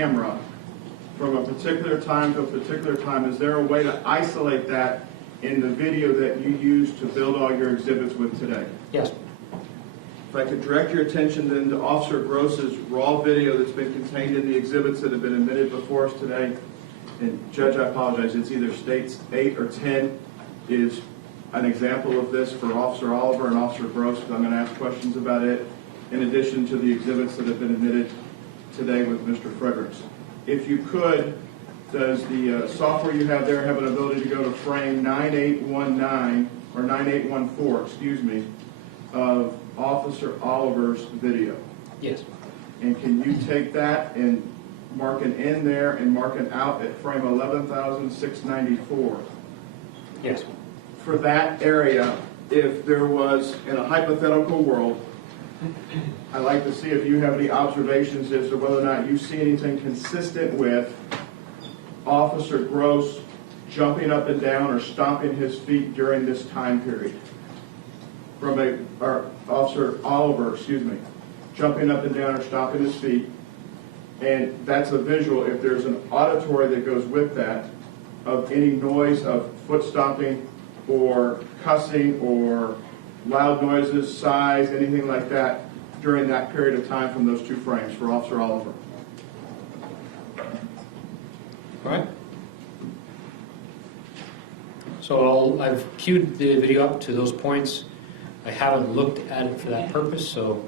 camera from a particular time to a particular time, is there a way to isolate that in the video that you use to build all your exhibits with today? Yes. If I could direct your attention then to Officer Gross's raw video that's been contained in the exhibits that have been admitted before us today. And Judge, I apologize, it's either states 8 or 10 is an example of this for Officer Oliver and Officer Gross, because I'm going to ask questions about it, in addition to the exhibits that have been admitted today with Mr. Fredericks. If you could, does the software you have there have an ability to go to frame 9819, or 9814, excuse me, of Officer Oliver's video? Yes. And can you take that and mark an in there and mark an out at frame 11,694? Yes. For that area, if there was, in a hypothetical world, I'd like to see if you have any observations as to whether or not you see anything consistent with Officer Gross jumping up and down or stomping his feet during this time period. Or Officer Oliver, excuse me, jumping up and down or stomping his feet. And that's a visual. If there's an auditory that goes with that, of any noise of foot stomping or cussing or loud noises, sighs, anything like that during that period of time from those two frames for Officer Oliver. All right. So I've queued the video up to those points. I haven't looked at it for that purpose, so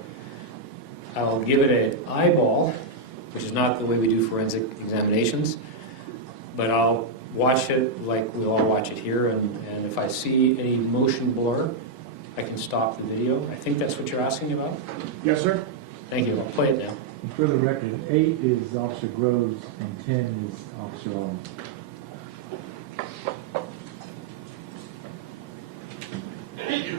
I'll give it an eyeball, which is not the way we do forensic examinations, but I'll watch it like we'll all watch it here, and if I see any motion blur, I can stop the video. I think that's what you're asking about? Yes, sir. Thank you. I'll play it now. For the record, 8 is Officer Groves and 10 is Officer Oliver. Thank you.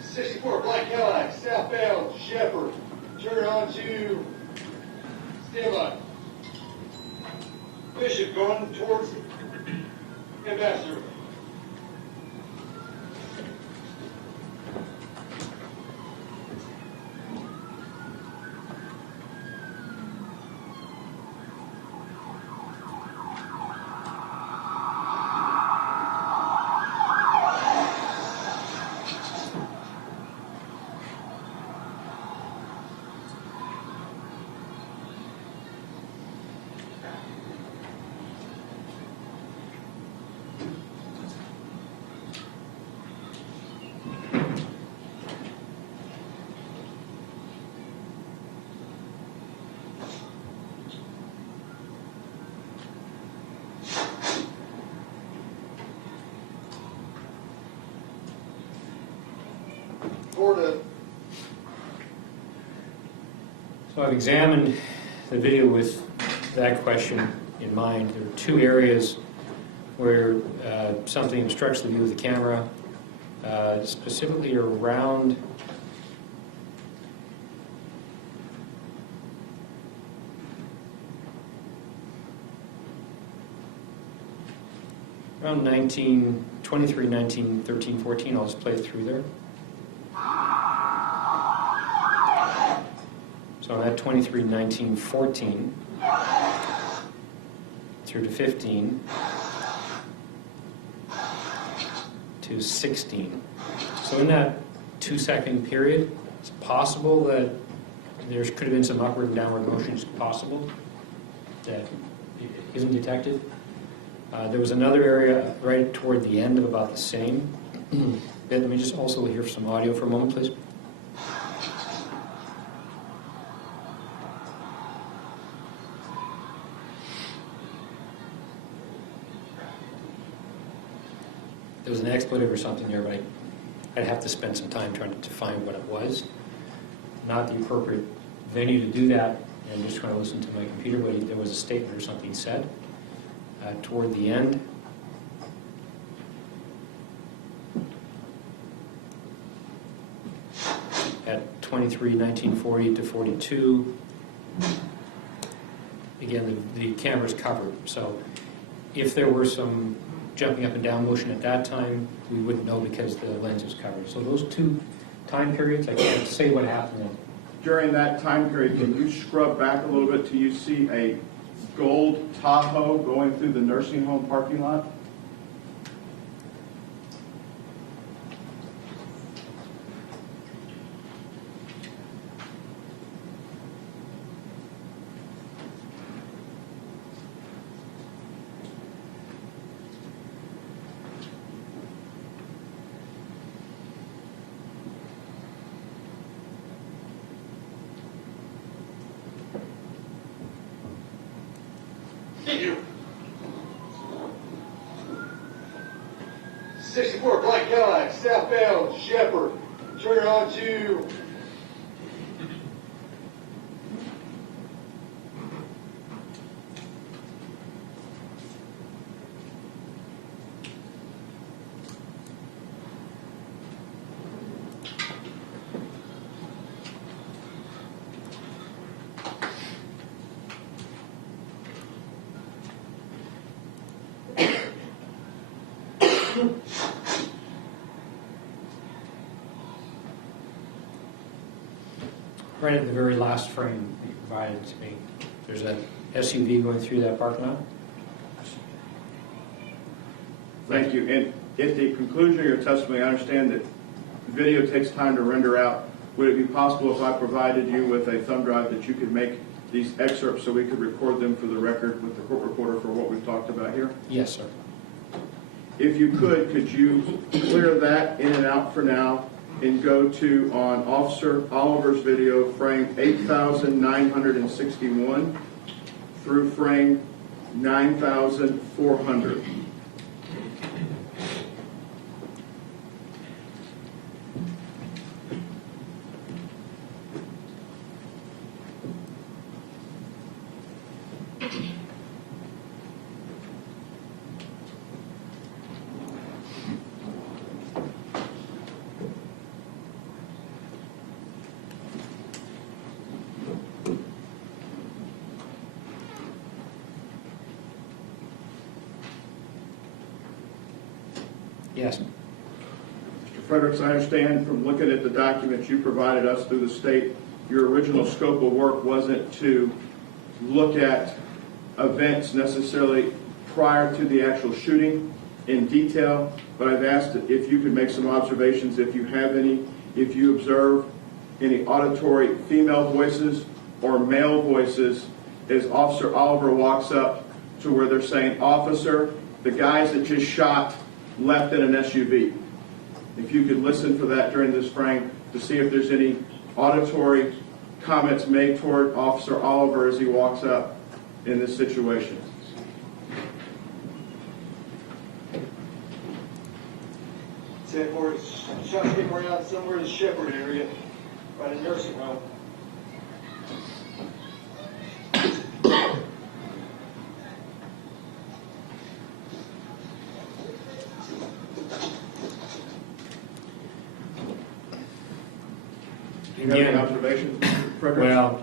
64 Black Cadillac, southbound Shepherd. Turn on to standby. Bishop going towards Ambassador. So I've examined the video with that question in mind. There are two areas where something obstructs the view of the camera, specifically around around 23, 19, 13, 14. I'll just play it through there. So I'm at 23, 19, 14, through to 15, to 16. So in that 2-second period, it's possible that there could have been some upward and downward motion. It's possible that isn't detected. There was another area right toward the end of about the same. Let me just also hear some audio for a moment, please. There was an expletive or something there, but I'd have to spend some time trying to define what it was. Not the appropriate venue to do that, and just trying to listen to my computer, but there was a statement or something said toward the end. At 23, 1940 to 42, again, the camera's covered, so if there were some jumping up and down motion at that time, we wouldn't know because the lens was covered. So those two time periods, I can't say what happened during that time period, can you scrub back a little bit till you see a gold Tahoe going through the nursing home parking lot? You. 64 Black Cadillac, southbound Shepherd. Turn on to Right at the very last frame you provided to me, there's a SUV going through that parking lot. Thank you. And at the conclusion of your testimony, I understand that video takes time to render out. Would it be possible if I provided you with a thumb drive that you could make these excerpts so we could record them for the record with the court reporter for what we've talked about here? Yes, sir. If you could you clear that in and out for now and go to, on Officer Oliver's video, frame 8,961 through frame 9,400. Yes. Mr. Fredericks, I understand from looking at the documents you provided us through the state, your original scope of work wasn't to look at events necessarily prior to the actual shooting in detail, but I've asked if you could make some observations, if you have any, if you observe any auditory female voices or male voices as Officer Oliver walks up to where they're saying, "Officer, the guys that just shot left in an SUV." If you could listen for that during this frame to see if there's any auditory comments made toward Officer Oliver as he walks up in this situation. Say for shots came around somewhere in the Shepherd area, by the nursing home. Do you have any Again, observations, Mr. Fredericks? well,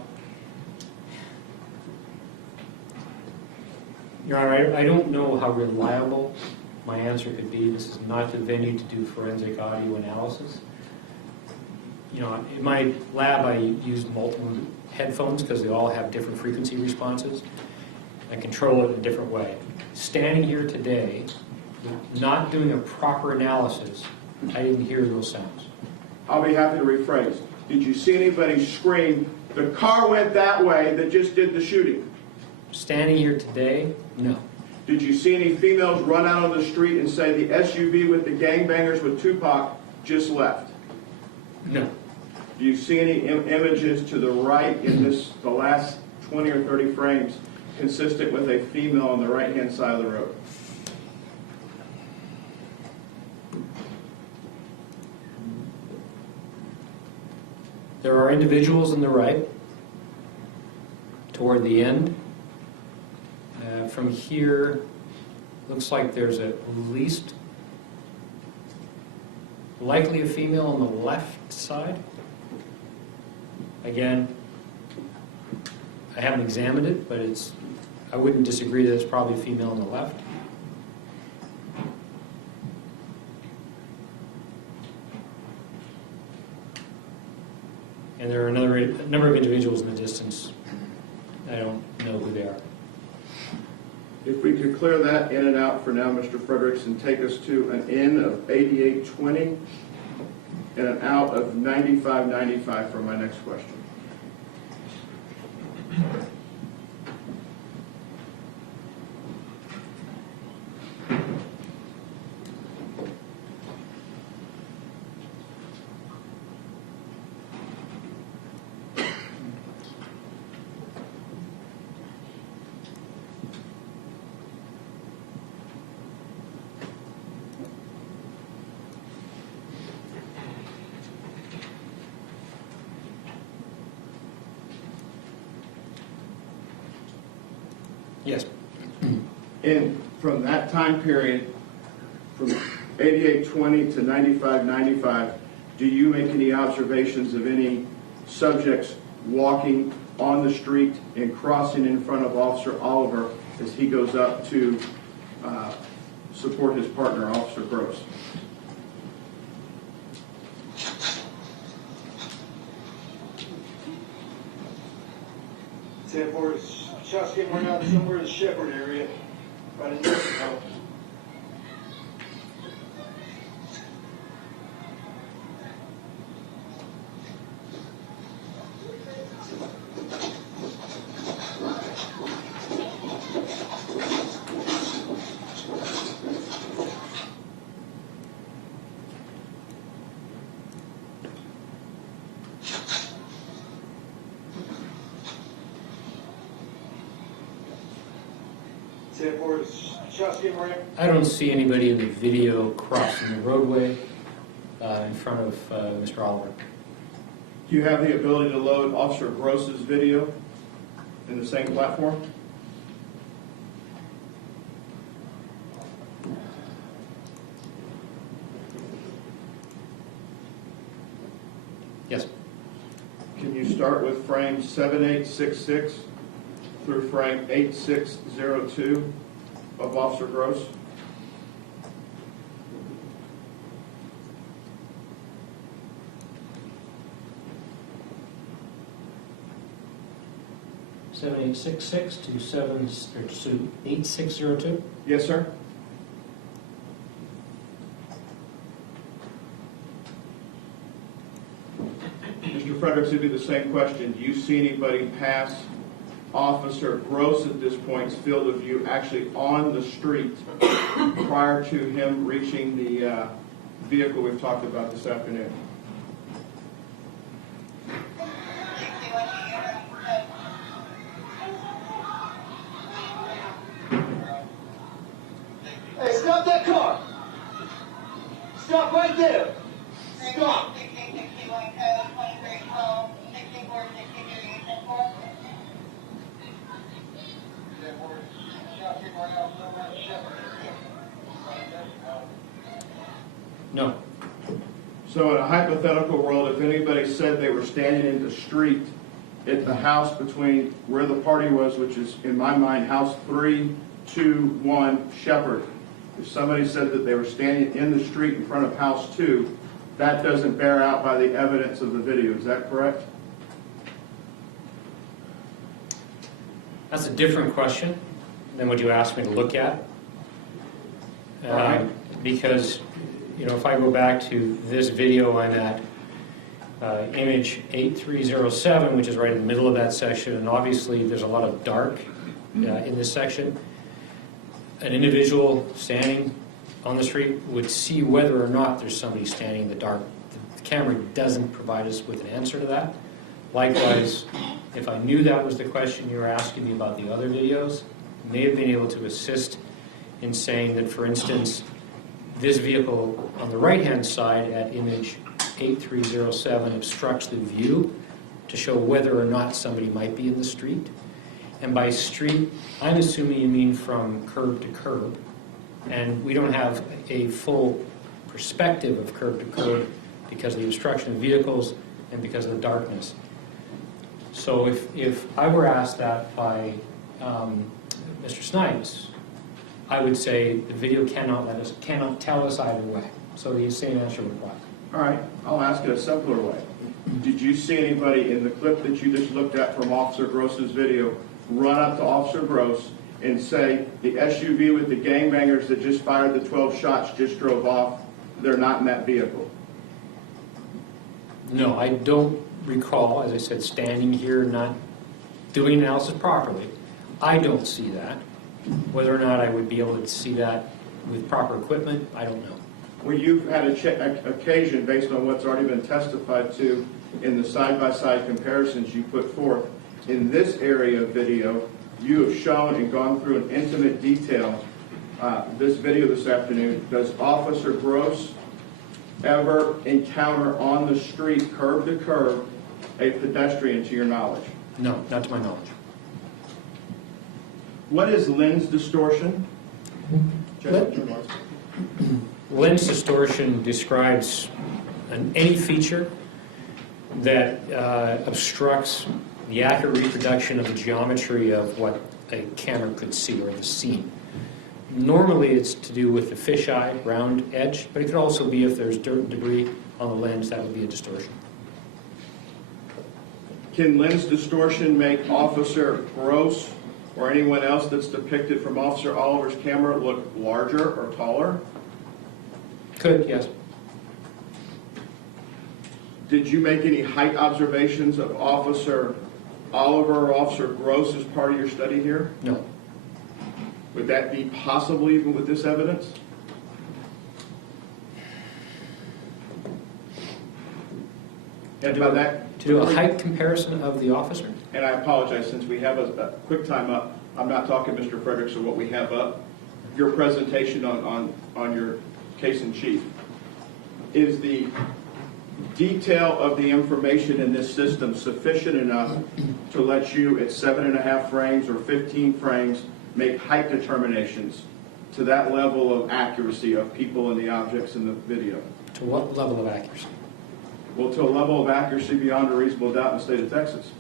Your Honor, I don't know how reliable my answer could be. This is not the venue to do forensic audio analysis. You know, in my lab, I used multiple headphones because they all have different frequency responses. I control it in a different way. Standing here today, not doing a proper analysis, I didn't hear those sounds. I'll be happy to rephrase. Did you see anybody scream, "The car went that way," that just did the shooting? Standing here today, no. Did you see any females run out on the street and say the SUV with the gangbangers with Tupac just left? No. Do you see any images to the right in the last 20 or 30 frames consistent with a female on the right-hand side of the road? There are individuals on the right toward the end. From here, looks like there's at least likely a female on the left side. Again, I haven't examined it, but I wouldn't disagree that it's probably a female on the left. And there are a number of individuals in the distance. I don't know who they are. If we could clear that in and out for now, Mr. Fredericks, and take us to an in of 8820 and an out of 9595 for my next question. Yes. And from that time period, from 8820 to 9595, do you make any observations of any subjects walking on the street and crossing in front of Officer Oliver as he goes up to support his partner, Officer Gross? Ten four, shots came around somewhere in the Shepherd area, by the nursing home. Ten four, shots came around. I don't see anybody in the video crossing the roadway in front of Mr. Oliver. Do you have the ability to load Officer Gross's video in the same platform? Yes. Can you start with frame 7866 through frame 8602 of Officer Gross? Seven 866 to 8602. Yes, sir. Mr. Fredericks, it'd be the same question. Do you see anybody pass Officer Gross at this point's field of view actually on the street prior to him reaching the vehicle we've talked about this afternoon? Hey, stop that car! Stop right there! Stop! No. So in a hypothetical world, if anybody said they were standing in the street at the house between where the party was, which is in my mind house 321 Shepherd, if somebody said that they were standing in the street in front of house 2, that doesn't bear out by the evidence of the video. Is that correct? That's a different question than what you asked me to look at. All right. Because, you know, if I go back to this video, I'm at image 8307, which is right in the middle of that section, and obviously there's a lot of dark in this section. An individual standing on the street would see whether or not there's somebody standing in the dark. The camera doesn't provide us with an answer to that. Likewise, if I knew that was the question you were asking me about the other videos, I may have been able to assist in saying that, for instance, this vehicle on the right-hand side at image 8307 obstructs the view to show whether or not somebody might be in the street. And by street, I'm assuming you mean from curb to curb. And we don't have a full perspective of curb to curb because of the obstruction of vehicles and because of the darkness. So if I were asked that by Mr. Snipes, I would say the video cannot tell us either way. So the same answer would apply. All right, I'll ask it a simpler way. Did you see anybody in the clip that you just looked at from Officer Gross's video run up to Officer Gross and say, the SUV with the gangbangers that just fired the 12 shots just drove off, they're not in that vehicle? No, I don't recall, as I said, standing here not doing analysis properly. I don't see that. Whether or not I would be able to see that with proper equipment, I don't know. Well, you've had occasion, based on what's already been testified to in the side-by-side comparisons you put forth, in this area of video, you have shown and gone through in intimate detail this video this afternoon. Does Officer Gross ever encounter on the street, curb to curb, a pedestrian to your knowledge? No, not to my knowledge. What is lens distortion? Lens distortion describes any feature that obstructs the accurate reproduction of the geometry of what a camera could see or the scene. Normally it's to do with the fisheye, round edge, but it could also be if there's dirt and debris on the lens, that would be a distortion. Can lens distortion make Officer Gross or anyone else that's depicted from Officer Oliver's camera look larger or taller? Could, yes. Did you make any height observations of Officer Oliver or Officer Gross as part of your study here? No. Would that be possible even with this evidence? And by that, To do a height comparison of the officer? and I apologize, since we have a quick time up, I'm not talking Mr. Fredericks or what we have up. Your presentation on your case in chief. Is the detail of the information in this system sufficient enough to let you at 7.5 frames or 15 frames make height determinations to that level of accuracy of people and the objects in the video? To what level of accuracy? Well, to a level of accuracy beyond a reasonable doubt in the state of Texas.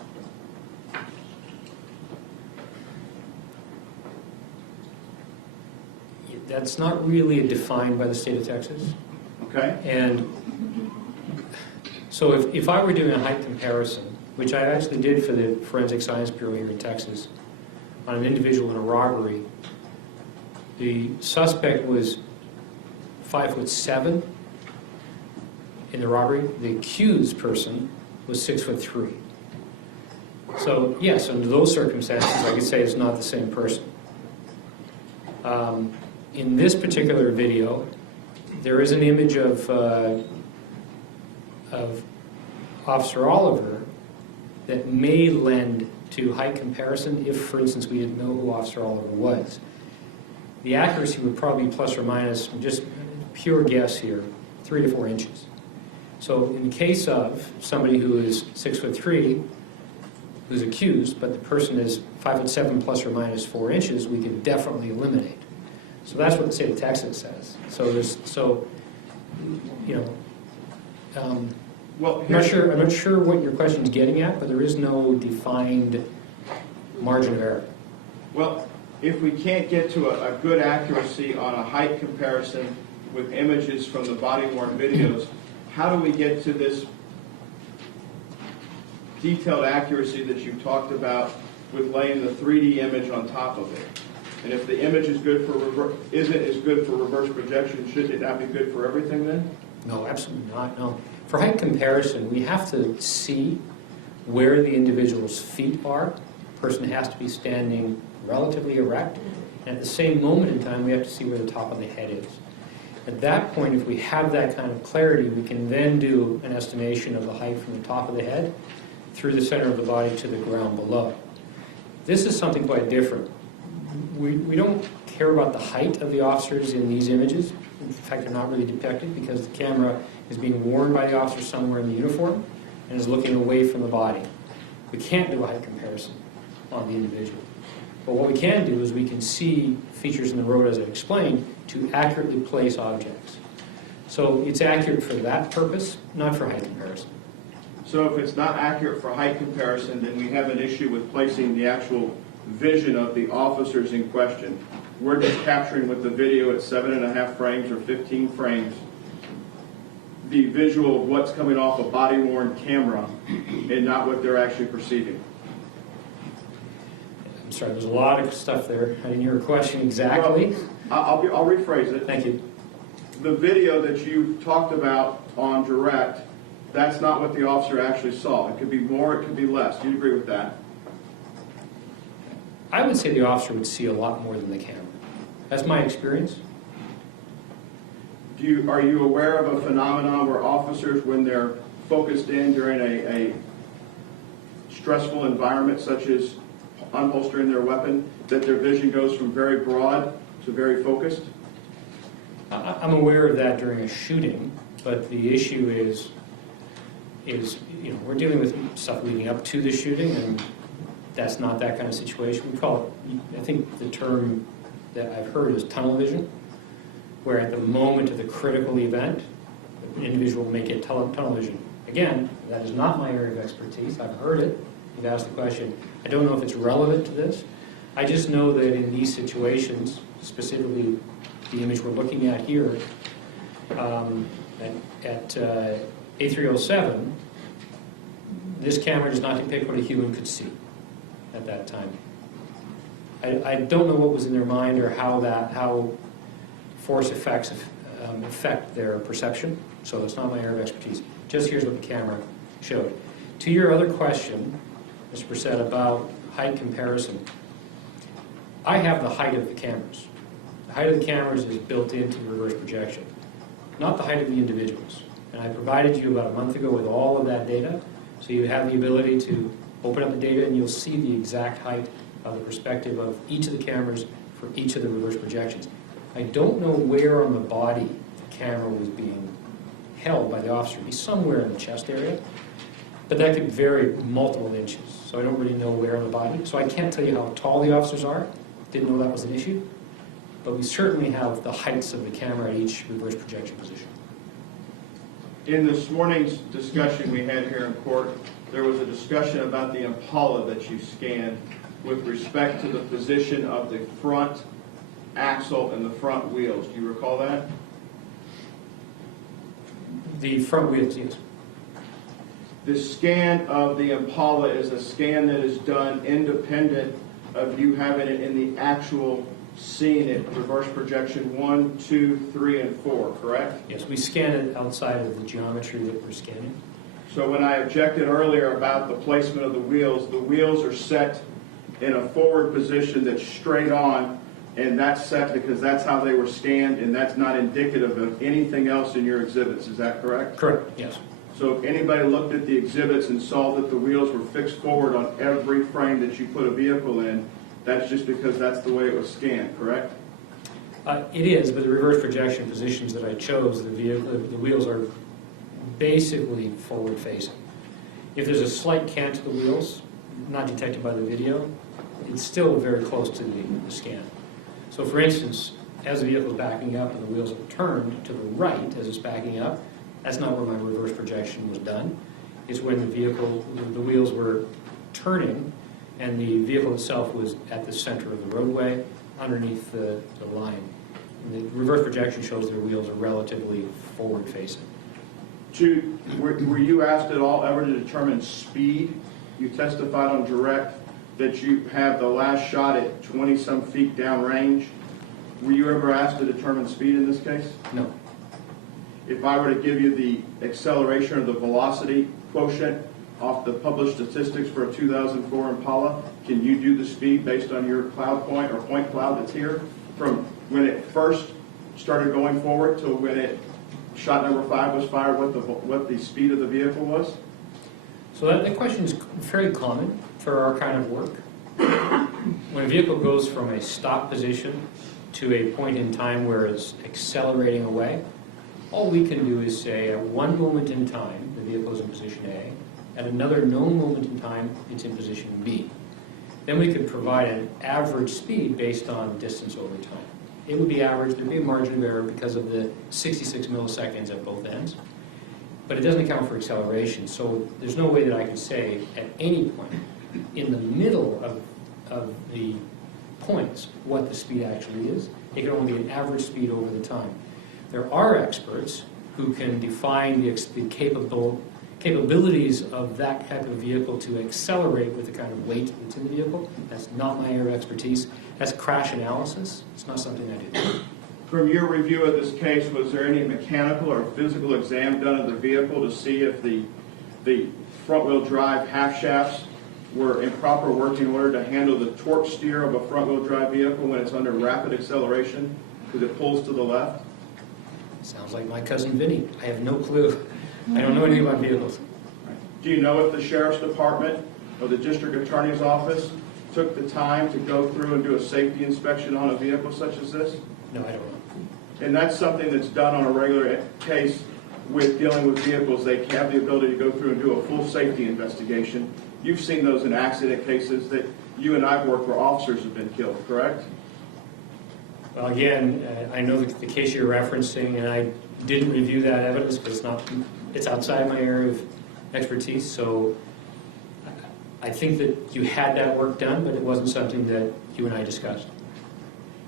That's not really defined by the state of Texas. Okay? And so if I were doing a height comparison, which I actually did for the Forensic Science Bureau here in Texas, on an individual in a robbery, the suspect was 5'7" in the robbery. The accused person was 6'3". So yes, under those circumstances, I could say it's not the same person. In this particular video, there is an image of Officer Oliver that may lend to height comparison if, for instance, we didn't know who Officer Oliver was. The accuracy would probably be plus or minus, just pure guess here, 3 to 4 inches. So in the case of somebody who is 6'3", who's accused, but the person is 5'7" plus or minus 4 inches, we can definitely eliminate. So that's what the state of Texas says. Well, I'm not sure what your question is getting at, but there is no defined margin of error. Well, if we can't get to a good accuracy on a height comparison with images from the body-worn videos, how do we get to this detailed accuracy that you talked about with laying the 3D image on top of it? And if the image is good for isn't as good for reverse projection, should it not be good for everything then? No, absolutely not, no. For height comparison, we have to see where the individual's feet are. The person has to be standing relatively erect. And at the same moment in time, we have to see where the top of the head is. At that point, if we have that kind of clarity, we can then do an estimation of the height from the top of the head through the center of the body to the ground below. This is something quite different. We don't care about the height of the officers in these images. In fact, they're not really depicted because the camera is being worn by the officer somewhere in the uniform and is looking away from the body. We can't do a height comparison on the individual. But what we can do is we can see features in the road, as I explained, to accurately place objects. So it's accurate for that purpose, not for height comparison. So if it's not accurate for height comparison, then we have an issue with placing the actual vision of the officers in question. We're just capturing with the video at 7.5 frames or 15 frames the visual of what's coming off a body-worn camera and not what they're actually perceiving? I'm sorry, there's a lot of stuff there. I didn't hear your question exactly. I'll rephrase it. Thank you. The video that you talked about on direct, that's not what the officer actually saw. It could be more, it could be less. Do you agree with that? I would say the officer would see a lot more than the camera. That's my experience. Are you aware of a phenomenon where officers, when they're focused in during a stressful environment, such as unholstering their weapon, that their vision goes from very broad to very focused? I'm aware of that during a shooting, but the issue is we're dealing with stuff leading up to the shooting, and that's not that kind of situation. We call it, I think the term that I've heard is tunnel vision, where at the moment of the critical event, the individual may get tunnel vision. Again, that is not my area of expertise. I've heard it. You've asked the question. I don't know if it's relevant to this. I just know that in these situations, specifically the image we're looking at here, at A307, this camera does not depict what a human could see at that time. I don't know what was in their mind or how force effects affect their perception, so it's not my area of expertise. Just here's what the camera showed. To your other question, Mr. Brissett, about height comparison, I have the height of the cameras. The height of the cameras is built into the reverse projection, not the height of the individuals. And I provided you about a month ago with all of that data, so you have the ability to open up the data and you'll see the exact height of the perspective of each of the cameras for each of the reverse projections. I don't know where on the body the camera was being held by the officer. It'd be somewhere in the chest area, but that could vary multiple inches. So I don't really know where on the body. So I can't tell you how tall the officers are. Didn't know that was an issue. But we certainly have the heights of the camera at each reverse projection position. In this morning's discussion we had here in court, there was a discussion about the Impala that you scanned with respect to the position of the front axle and the front wheels. Do you recall that? The front wheels, yes. The scan of the Impala is a scan that is done independent of you having it in the actual scene at reverse projection 1, 2, 3, and 4, correct? Yes, we scan it outside of the geometry that we're scanning. So when I objected earlier about the placement of the wheels are set in a forward position that's straight on, and that's set because that's how they were scanned, and that's not indicative of anything else in your exhibits. Is that correct? Correct, yes. So if anybody looked at the exhibits and saw that the wheels were fixed forward on every frame that you put a vehicle in, that's just because that's the way it was scanned, correct? It is, but the reverse projection positions that I chose, the wheels are basically forward facing. If there's a slight cant to the wheels, not detected by the video, it's still very close to the scan. So for instance, as the vehicle is backing up and the wheels are turned to the right as it's backing up, that's not where my reverse projection was done. It's when the wheels were turning and the vehicle itself was at the center of the roadway underneath the line. And the reverse projection shows their wheels are relatively forward facing. Were you asked at all ever to determine speed? You testified on direct that you have the last shot at 20-some feet downrange. Were you ever asked to determine speed in this case? No. If I were to give you the acceleration or the velocity quotient off the published statistics for a 2004 Impala, can you do the speed based on your cloud point or point cloud that's here from when it first started going forward to when shot number 5 was fired, what the speed of the vehicle was? So that question is fairly common for our kind of work. When a vehicle goes from a stop position to a point in time where it's accelerating away, all we can do is say at one moment in time, the vehicle is in position A, at another known moment in time, it's in position B. Then we could provide an average speed based on distance over time. It would be average, there'd be a margin of error because of the 66 milliseconds at both ends, but it doesn't account for acceleration. So there's no way that I could say at any point in the middle of the points what the speed actually is. It can only be an average speed over the time. There are experts who can define the capabilities of that type of vehicle to accelerate with the kind of weight that's in the vehicle. That's not my area of expertise. That's crash analysis. It's not something I do. From your review of this case, was there any mechanical or physical exam done of the vehicle to see if the front-wheel drive half shafts were in proper working order to handle the torque steer of a front-wheel drive vehicle when it's under rapid acceleration because it pulls to the left? Sounds like my cousin Vinny. I have no clue. I don't know anything about vehicles. Do you know if the Sheriff's Department or the District Attorney's Office took the time to go through and do a safety inspection on a vehicle such as this? No, I don't know. And that's something that's done on a regular case with dealing with vehicles. They have the ability to go through and do a full safety investigation. You've seen those in accident cases that you and I've worked where officers have been killed, correct? Well, again, I know the case you're referencing, and I didn't review that evidence, but it's outside my area of expertise, so I think that you had that work done, but it wasn't something that you and I discussed.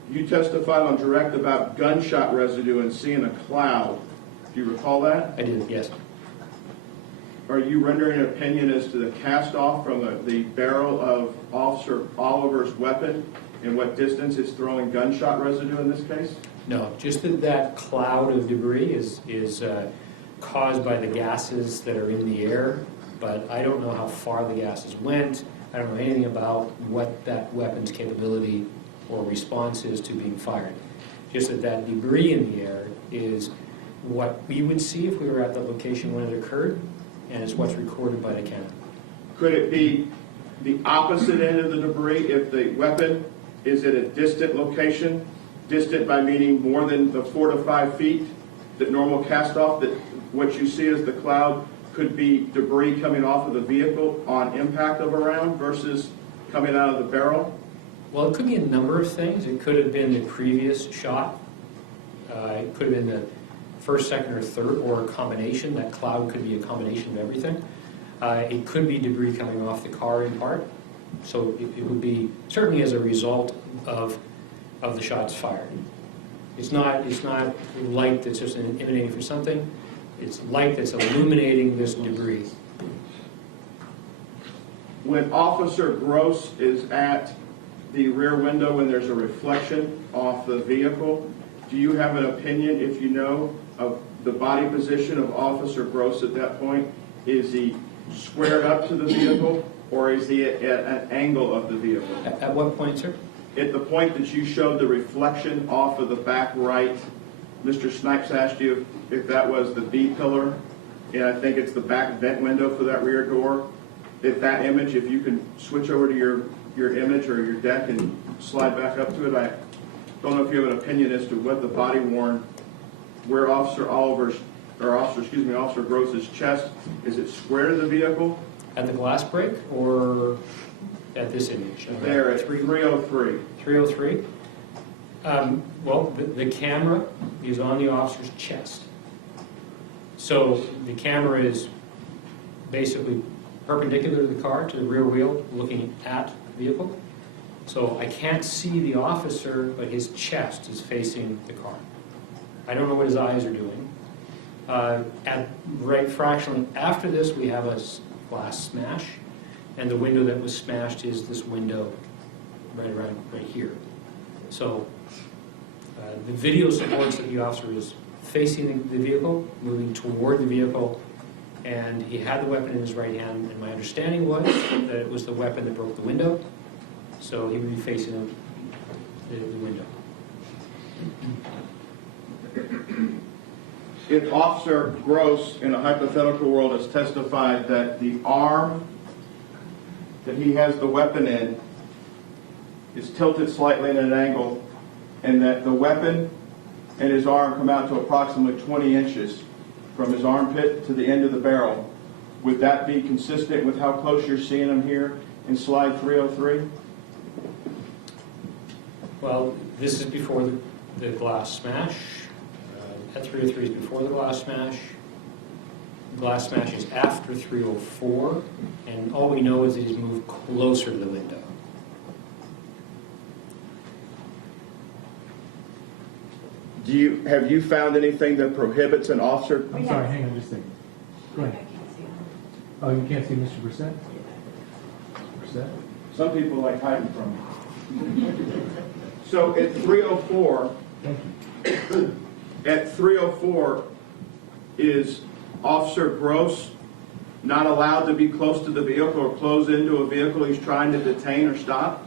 You testified on direct about gunshot residue and seeing a cloud. Do you recall that? I did, yes. Are you rendering an opinion as to the cast-off from the barrel of Officer Oliver's weapon and what distance it's throwing gunshot residue in this case? No, just that cloud of debris is caused by the gases that are in the air, but I don't know how far the gases went. I don't know anything about what that weapon's capability or response is to being fired. Just that debris in the air is what we would see if we were at the location when it occurred, and it's what's recorded by the camera. Could it be the opposite end of the debris if the weapon is at a distant location? Distant by meaning more than the 4 to 5 feet that normal cast-off, that what you see as the cloud could be debris coming off of the vehicle on impact of a round versus coming out of the barrel? Well, it could be a number of things. It could have been the previous shot. It could have been the first, second, or third, or a combination. That cloud could be a combination of everything. It could be debris coming off the car in part. So it would be certainly as a result of the shots fired. It's not light that's just emanating from something. It's light that's illuminating this debris. When Officer Gross is at the rear window when there's a reflection off the vehicle, do you have an opinion, if you know, of the body position of Officer Gross at that point? Is he squared up to the vehicle, or is he at an angle of the vehicle? At what point, sir? At the point that you showed the reflection off of the back right, Mr. Snipes asked you if that was the B pillar, and I think it's the back vent window for that rear door. If that image, if you can switch over to your image or your deck and slide back up to it, I don't know if you have an opinion as to what the body worn, where Officer Gross's chest, is it square to the vehicle? At the glass break or at this image? There at 303. 303? Well, the camera is on the officer's chest. So the camera is basically perpendicular to the car, to the rear wheel, looking at the vehicle. So I can't see the officer, but his chest is facing the car. I don't know what his eyes are doing. Right fractionally after this, we have a glass smash, and the window that was smashed is this window right here. So the video supports that the officer is facing the vehicle, moving toward the vehicle, and he had the weapon in his right hand, and my understanding was that it was the weapon that broke the window, so he would be facing the window. If Officer Gross, in a hypothetical world, has testified that the arm that he has the weapon in is tilted slightly at an angle, and that the weapon and his arm come out to approximately 20 inches from his armpit to the end of the barrel, would that be consistent with how close you're seeing him here in slide 303? Well, this is before the glass smash. That 303 is before the glass smash. The glass smash is after 304, and all we know is that he's moved closer to the window. Have you found anything that prohibits an officer? I'm sorry, hang on just a second. Go ahead. Oh, you can't see Mr. Brissett? Brissett? Some people like hiding from him. So at 304, Thank you. at 304, is Officer Gross not allowed to be close to the vehicle or close into a vehicle he's trying to detain or stop?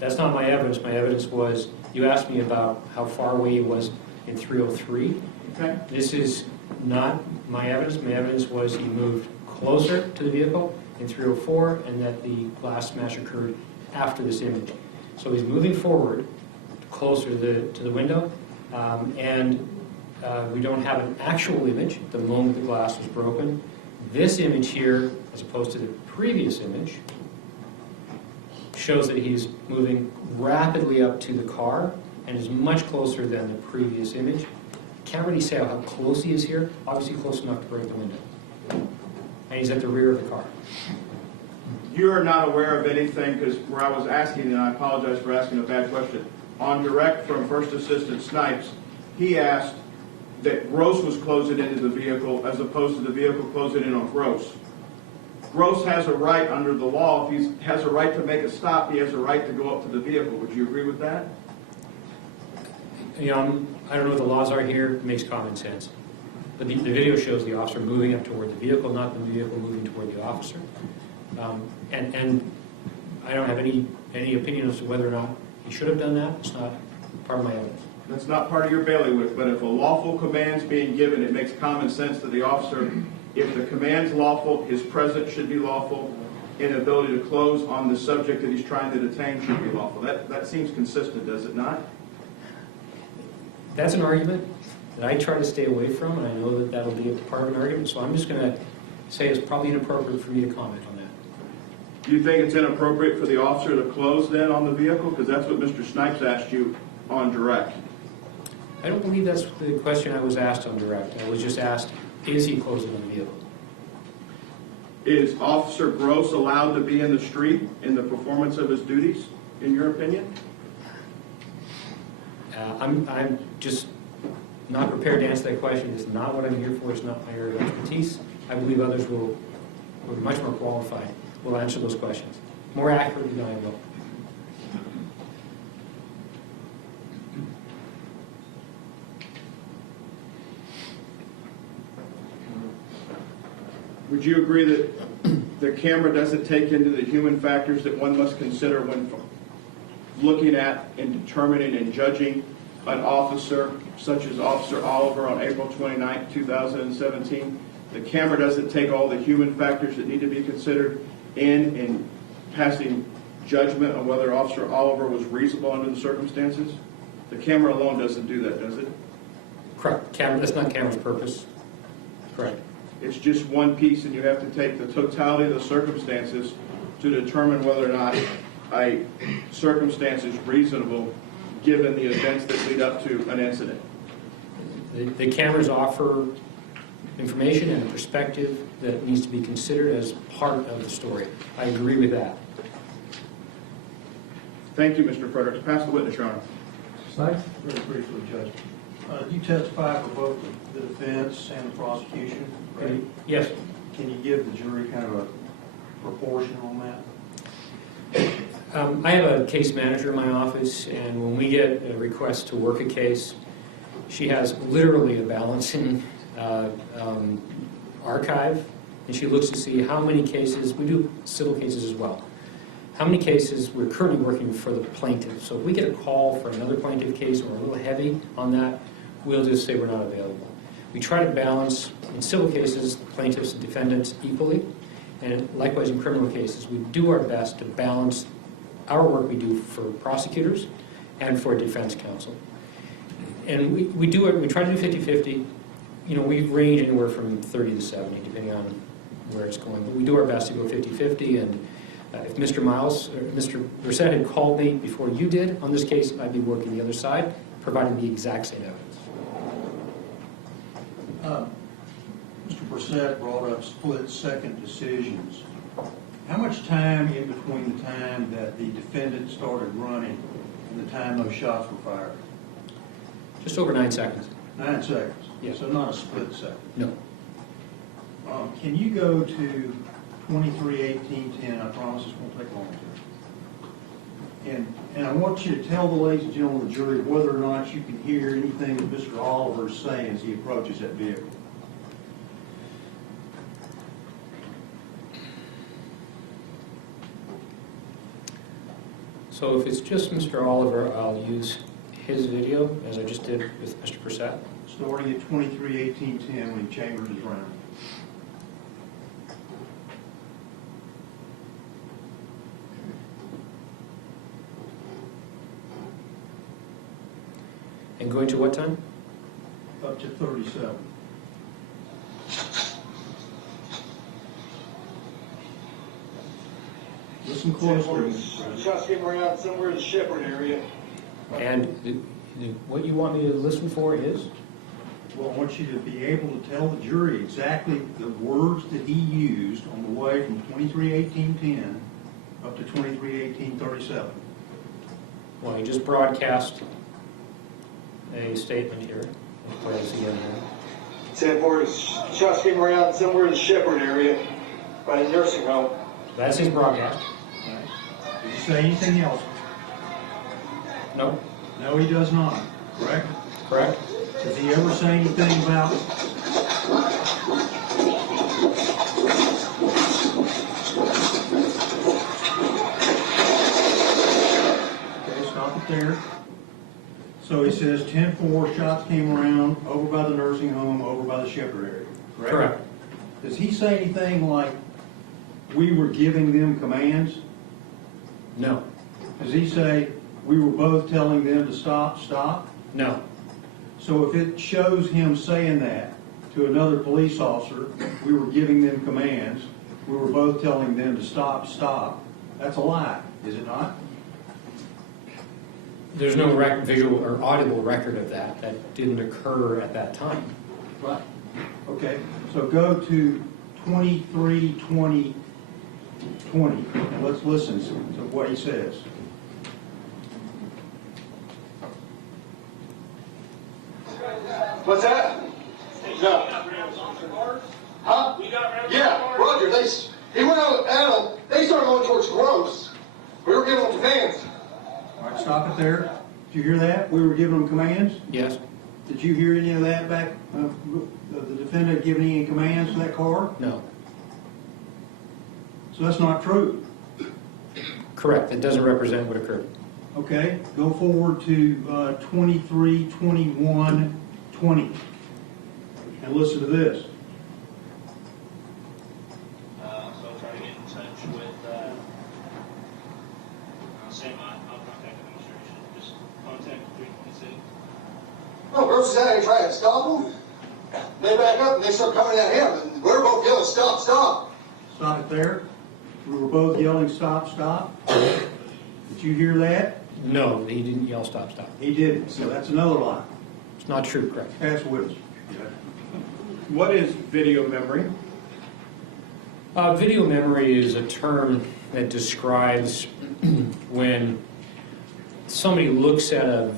That's not my evidence. My evidence was, you asked me about how far away he was in 303. Okay. This is not my evidence. My evidence was he moved closer to the vehicle in 304 and that the glass smash occurred after this image. So he's moving forward closer to the window, and we don't have an actual image the moment the glass was broken. This image here, as opposed to the previous image, shows that he's moving rapidly up to the car and is much closer than the previous image. Can't really say how close he is here. Obviously close enough to break the window. And he's at the rear of the car. You're not aware of anything, because where I was asking, and I apologize for asking a bad question, on direct from First Assistant Snipes, he asked that Gross was closing into the vehicle as opposed to the vehicle closing in on Gross. Gross has a right under the law, if he has a right to make a stop, he has a right to go up to the vehicle. Would you agree with that? You know, I don't know what the laws are here. It makes common sense. But the video shows the officer moving up toward the vehicle, not the vehicle moving toward the officer. And I don't have any opinion as to whether or not he should have done that. It's not part of my evidence. That's not part of your bailiwick, but if a lawful command's being given, it makes common sense to the officer. If the command's lawful, his presence should be lawful, and ability to close on the subject that he's trying to detain should be lawful. That seems consistent, does it not? That's an argument that I try to stay away from, and I know that that'll be a part of an argument, so I'm just going to say it's probably inappropriate for me to comment on that. Do you think it's inappropriate for the officer to close then on the vehicle? Because that's what Mr. Snipes asked you on direct. I don't believe that's the question I was asked on direct. I was just asked, is he closing on the vehicle? Is Officer Gross allowed to be in the street in the performance of his duties, in your opinion? I'm just not prepared to answer that question. It's not what I'm here for. It's not my area of expertise. I believe others will be much more qualified, will answer those questions more accurately than I will. Would you agree that the camera doesn't take into the human factors that one must consider when looking at and determining and judging an officer such as Officer Oliver on April 29, 2017? The camera doesn't take all the human factors that need to be considered in passing judgment on whether Officer Oliver was reasonable under the circumstances? The camera alone doesn't do that, does it? Correct. That's not camera's purpose. Correct. It's just one piece, and you have to take the totality of the circumstances to determine whether or not a circumstance is reasonable given the events that lead up to an incident. The cameras offer information and a perspective that needs to be considered as part of the story. I agree with that. Thank you, Mr. Fredericks. Pass the witness, Your Honor. Snipes? Very briefly, Judge. You testify for both the defense and the prosecution, right? Yes. Can you give the jury kind of a proportion on that? I have a case manager in my office, and when we get a request to work a case, she has literally a balancing archive, and she looks to see how many cases, we do civil cases as well, how many cases we're currently working for the plaintiff. So if we get a call for another plaintiff case or a little heavy on that, we'll just say we're not available. We try to balance, in civil cases, plaintiffs and defendants equally, and likewise in criminal cases, we do our best to balance our work we do for prosecutors and for defense counsel. And we do it, we try to do 50-50. You know, we range anywhere from 30 to 70, depending on where it's going. But we do our best to go 50-50, and if Mr. Miles, or Mr. Brissett had called me before you did on this case, I'd be working the other side, providing the exact same evidence. Mr. Brissett brought up split-second decisions. How much time in between the time that the defendant started running and the time those shots were fired? Just over 9 seconds. 9 seconds. Yes. So not a split second. No. Can you go to 23:18:10? I promise this won't take long. And I want you to tell the ladies and gentlemen of the jury whether or not you can hear anything that Mr. Oliver is saying as he approaches that vehicle. So if it's just Mr. Oliver, I'll use his video, as I just did with Mr. Persett. Starting at 23:18:10 when he chambers his round. And going to what time? Up to 37. Listen closely. Shots came around somewhere in the Shepherd area. And what you want me to listen for is? Well, I want you to be able to tell the jury exactly the words that he used on the way from 23:18:10 up to 23:18:37. Well, he just broadcast a statement here. Let's play this again now. Said for shots came around somewhere in the Shepherd area by a nursing home. That's his broadcast. Right? Did he say anything else? No? No, he does not. Correct? Correct? Does he ever say anything about Okay, stop it there. So he says 10-4 shots came around over by the nursing home, over by the Shepherd area. Correct? Correct. Does he say anything like we were giving them commands? No. Does he say we were both telling them to stop, stop? No. So if it shows him saying that to another police officer, we were giving them commands, we were both telling them to stop, stop, that's a lie, is it not? There's no visual or audible record of that. That didn't occur at that time. Right. Okay, so go to 23:20:20, and let's listen to what he says. What's that? No. Huh? Yeah, Roger. He went out at them. They started going towards Gross. We were giving them commands. All right, stop it there. Did you hear that? We were giving them commands? Yes? Did you hear any of that back, the defendant giving any commands to that car? No. So that's not true. Correct. It doesn't represent what occurred. Okay, go forward to 23:21:20 and listen to this. So try to get in touch with, Sam, I'll contact administration, just contact 326. No, Gross is out here trying to stop them. They back up and they start coming at him. And we're both yelling, stop, stop. Stop it there. We were both yelling, stop, stop. Did you hear that? No, he didn't yell stop, stop. He didn't, so that's another lie. It's not true, correct? Pass witness. What is video memory? Video memory is a term that describes when somebody looks at a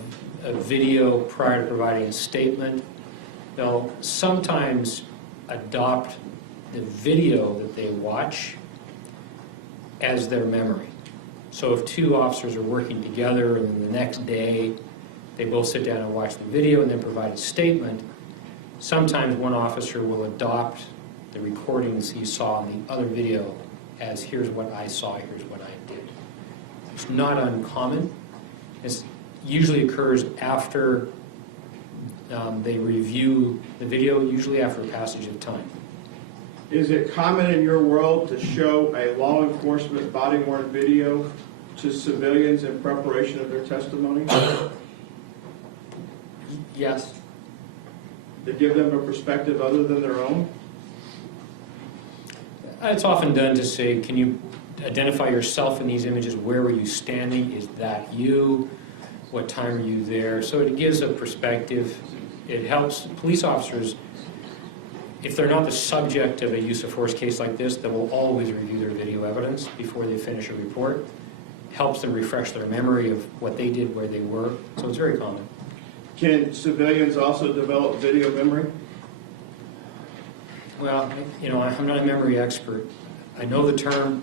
video prior to providing a statement. They'll sometimes adopt the video that they watch as their memory. So if two officers are working together and then the next day they both sit down and watch the video and then provide a statement, sometimes one officer will adopt the recordings he saw in the other video as here's what I saw, here's what I did. It's not uncommon. It usually occurs after they review the video, usually after a passage of time. Is it common in your world to show a law enforcement body-worn video to civilians in preparation of their testimony? Yes. To give them a perspective other than their own? It's often done to say, can you identify yourself in these images? Where were you standing? Is that you? What time were you there? So it gives a perspective. It helps police officers, if they're not the subject of a use of force case like this, they will always review their video evidence before they finish a report. helps them refresh their memory of what they did, where they were. So it's very common. Can civilians also develop video memory? Well, you know, I'm not a memory expert. I know the term.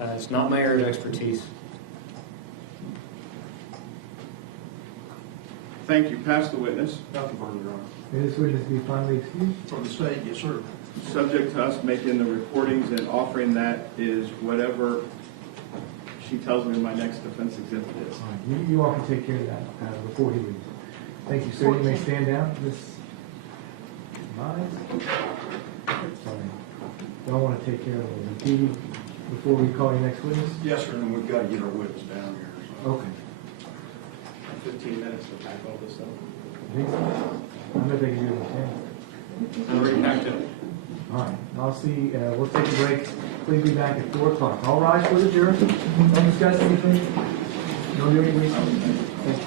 It's not my area of expertise. Thank you. Pass the witness. Nothing further, Your Honor. May this witness be finally excused? From the state, yes, sir. Subject to us making the recordings and offering that is whatever she tells me my next defense exhibit is. All right, you all can take care of that before he leaves. Thank you, sir. You may stand down. Miss Mize? Sorry. Y'all want to take care of the PD before we call your next witness? Yes, sir, and then we've got to get our witness down here. So. Okay. 15 minutes to pack all this up. I bet they can do it in 10. I'm already packed up. All right, I'll see, we'll take a break. Please be back at 4 o'clock. All rise for the jury. Don't discuss anything. No do anything. Thank you.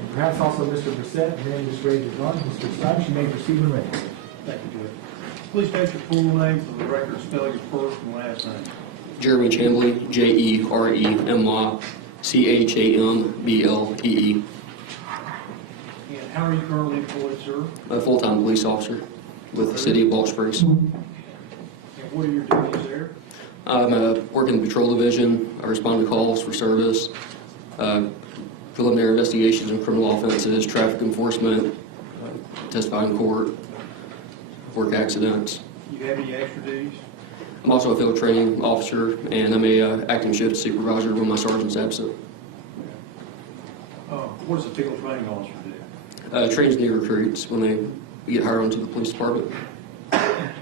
And perhaps also Mr. Brissett, and then just raise your arm. Mr. Stiles, you may proceed when ready. Thank you, Judge. Please state your full name for the record, spell your first and last name. Jeremy Chamblee, Jeremychamble. And how are you currently employed, sir? I'm a full-time police officer with the city of Balch Springs. And what are your duties there? Work in the patrol division. I respond to calls for service, preliminary investigations in criminal offenses, traffic enforcement, testify in court, work accidents. You have any extra duties? I'm also a field training officer, and I'm a acting shift supervisor when my sergeant's absent. What does a field training officer do? Trains new recruits when they get hired onto the police department. I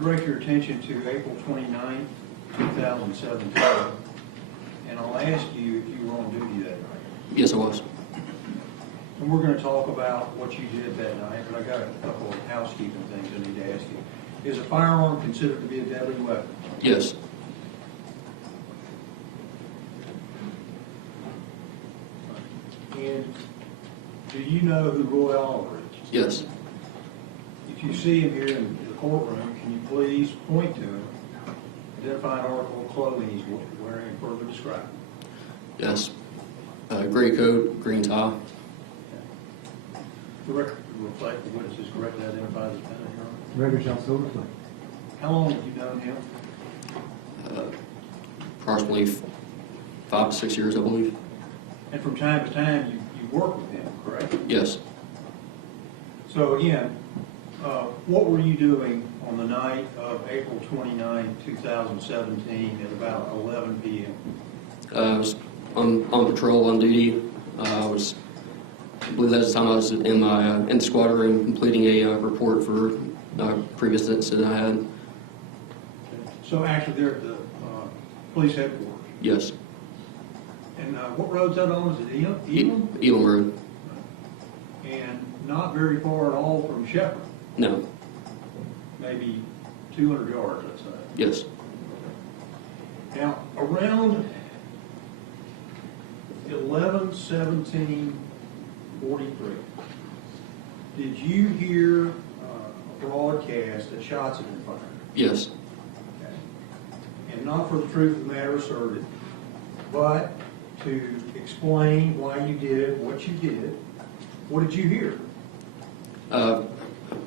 direct your attention to April 29, 2017, and I'll ask you if you were on duty that night. Yes, I was. And we're going to talk about what you did that night, but I got a couple of housekeeping things I need to ask you. Is a firearm considered to be a deadly weapon? Yes. And do you know who Roy Oliver is? Yes. If you see him here in the courtroom, can you please point to him, identify an article of clothing he's wearing, and further describe him? Yes. Gray coat, green tie. The record reflect the witness is correctly identified as defendant, Your Honor. Record shall so reflect. How long have you known him? Approximately 5 to 6 years, I believe. And from time to time, you work with him, correct? Yes. So again, what were you doing on the night of April 29, 2017 at about 11 p.m.? I was on patrol, on duty. I believe that's the time I was in the squad room completing a report for previous incident I had. So actually, they're at the police headquarters. Yes. And what road's that on? Is it Elam? Elam Road. And not very far at all from Shepherd, No. maybe 200 yards, let's say. Yes. Now, around 11/17/43, did you hear a broadcast that shots had been fired? Yes. Okay. And not for the truth of the matter asserted, but to explain why you did what you did, what did you hear?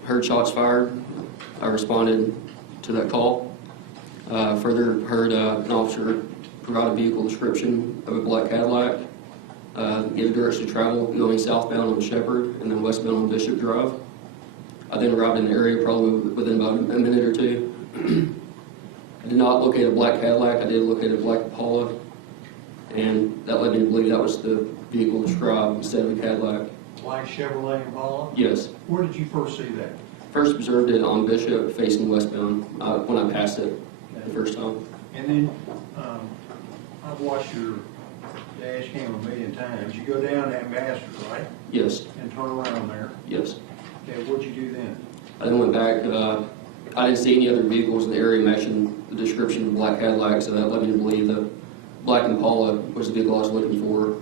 Heard shots fired. I responded to that call. Further heard an officer provide a vehicle description of a black Cadillac, give direction to travel going southbound on Shepherd and then westbound on Bishop Drive. I then arrived in the area probably within about a minute or two. I did not locate a black Cadillac. I did locate a black Impala, and that led me to believe that was the vehicle described instead of a Cadillac. Like Chevrolet Impala? Yes. Where did you first see that? First observed it on Bishop facing westbound when I passed it the first time. And then, I've watched your dash cam a million times. You go down that master, right? Yes. And turn around there. Yes. Okay, what'd you do then? I then went back. I didn't see any other vehicles in the area matching the description of the black Cadillac, so that led me to believe the black Impala was the vehicle I was looking for.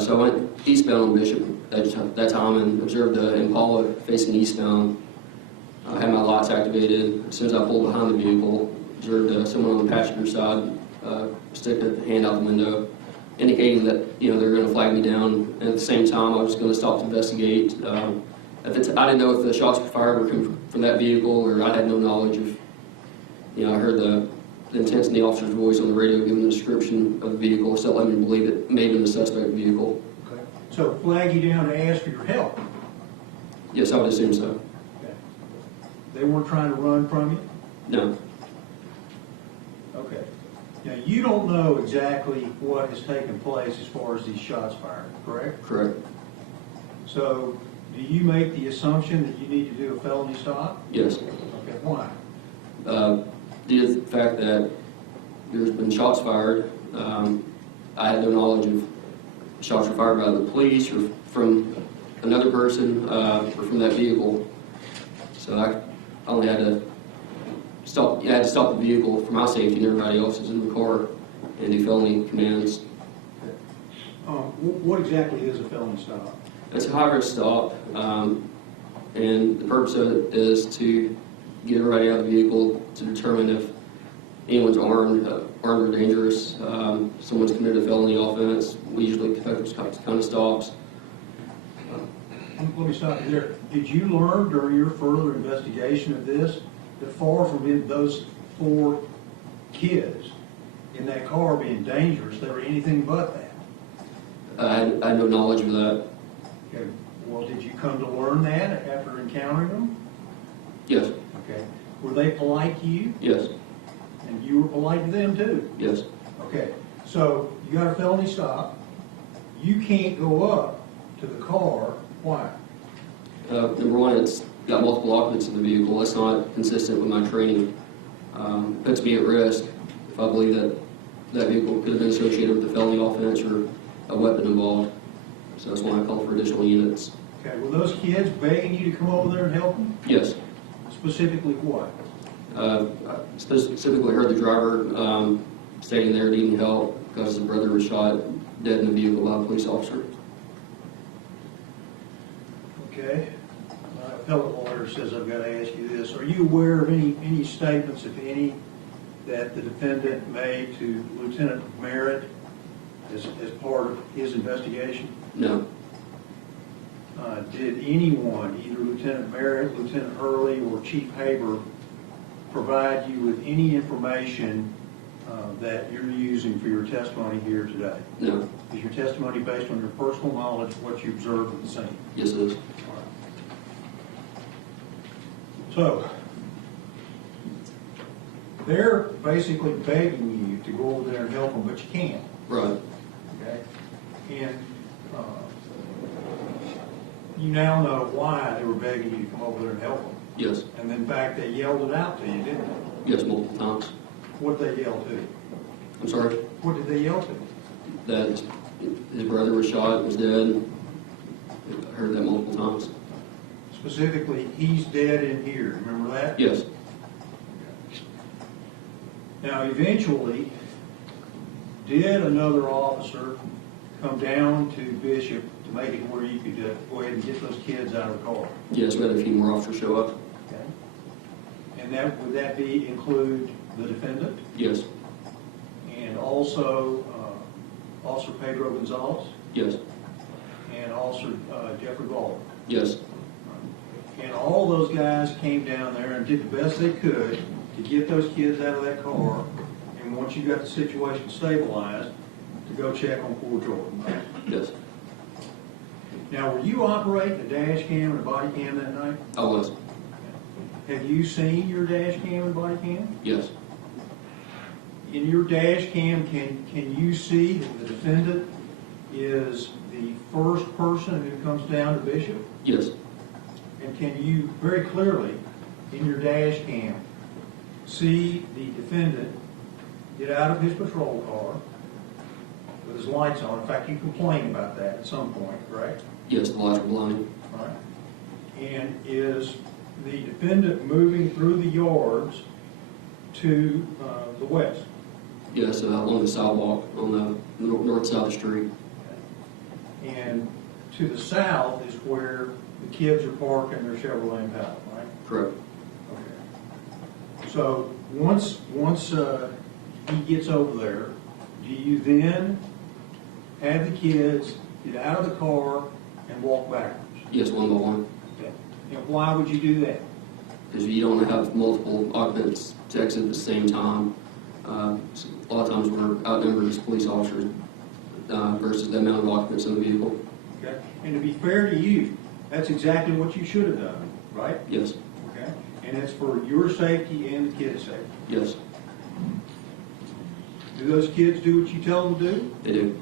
So I went eastbound on Bishop at that time and observed the Impala facing eastbound. I had my lights activated. As soon as I pulled behind the vehicle, observed someone on the passenger side stick a hand out the window, indicating that they're going to flag me down. And at the same time, I was going to stop to investigate. I didn't know if the shots were fired were coming from that vehicle, or I had no knowledge of. I heard the intents in the officer's voice on the radio giving the description of the vehicle, so that led me to believe it may have been the suspect vehicle. Okay. So flag you down to ask for your help? Yes, I would assume so. Okay. They weren't trying to run from you? No. Okay. Now, you don't know exactly what has taken place as far as these shots fired, correct? Correct. So, do you make the assumption that you need to do a felony stop? Yes. Okay, why? Due to the fact that there's been shots fired, I had no knowledge of shots were fired by the police or from another person or from that vehicle. So I only had to stop. I had to stop the vehicle for my safety and everybody else's in the car and do felony commands. What exactly is a felony stop? It's a high-risk stop, and the purpose of it is to get everybody out of the vehicle to determine if anyone's armed or dangerous. Someone's committed a felony offense. We usually conduct those kind of stops. Let me stop you there. Did you learn during your further investigation of this that far from those 4 kids in that car being dangerous, they were anything but that? I had no knowledge of that. Okay. Well, did you come to learn that after encountering them? Yes. Okay. Were they polite to you? Yes. And you were polite to them too? Yes. Okay. So you got a felony stop. You can't go up to the car. Why? Number one, it's got multiple occupants in the vehicle. That's not consistent with my training. Puts me at risk if I believe that that vehicle could have been associated with a felony offense or a weapon involved. So that's why I called for additional units. Okay. Were those kids begging you to come over there and help them? Yes. Specifically what? I specifically heard the driver stating they were needing help because his brother was shot dead in the vehicle by a police officer. Okay. My appellate lawyer says I've got to ask you this. Are you aware of any statements, if any, that the defendant made to Lieutenant Merritt as part of his investigation? No. Did anyone, either Lieutenant Merritt, Lieutenant Hurley, or Chief Haber, provide you with any information that you're using for your testimony here today? No. Is your testimony based on your personal knowledge of what you observed at the scene? Yes, it is. So, they're basically begging you to go over there and help them, but you can't. Right. Okay? And you now know why they were begging you to come over there and help them. Yes. And in fact, they yelled it out to you, didn't they? Yes, multiple times. What did they yell to? I'm sorry? What did they yell to? That his brother was shot, was dead. I heard that multiple times. Specifically, he's dead in here. Remember that? Yes. Now, eventually, did another officer come down to Bishop to make it where you could go ahead and get those kids out of the car? Yes, we had a few more officers show up. Okay. And would that include the defendant Yes. and also Officer Pedro Gonzalez Yes. and Officer Jeffrey Baldwin? Yes. And all those guys came down there and did the best they could to get those kids out of that car, and once you got the situation stabilized, to go check on poor Jordan. Right? Yes. Now, were you operating a dash cam and a body cam that night? I was. Have you seen your dash cam and body cam? Yes. In your dash cam, can you see that the defendant is the first person who comes down to Bishop? Yes. And can you very clearly, in your dash cam, see the defendant get out of his patrol car with his lights on? In fact, you complained about that at some point, correct? Yes, the lights were blinding. Right. And is the defendant moving through the yards to the west? Yes, along the sidewalk on the north side of the street. And to the south is where the kids are parking their Chevrolet Impala, right? Correct. So once he gets over there, do you then have the kids get out of the car and walk backwards? Yes, one by one. Okay. And why would you do that? Because you don't have multiple occupants to exit at the same time. A lot of times we're outnumbered as police officers versus the amount of occupants in the vehicle. Okay. And to be fair to you, that's exactly what you should have done, right? Yes, Okay. And it's for your safety and the kids' safety. yes, Do those kids do what you tell them to do? they do.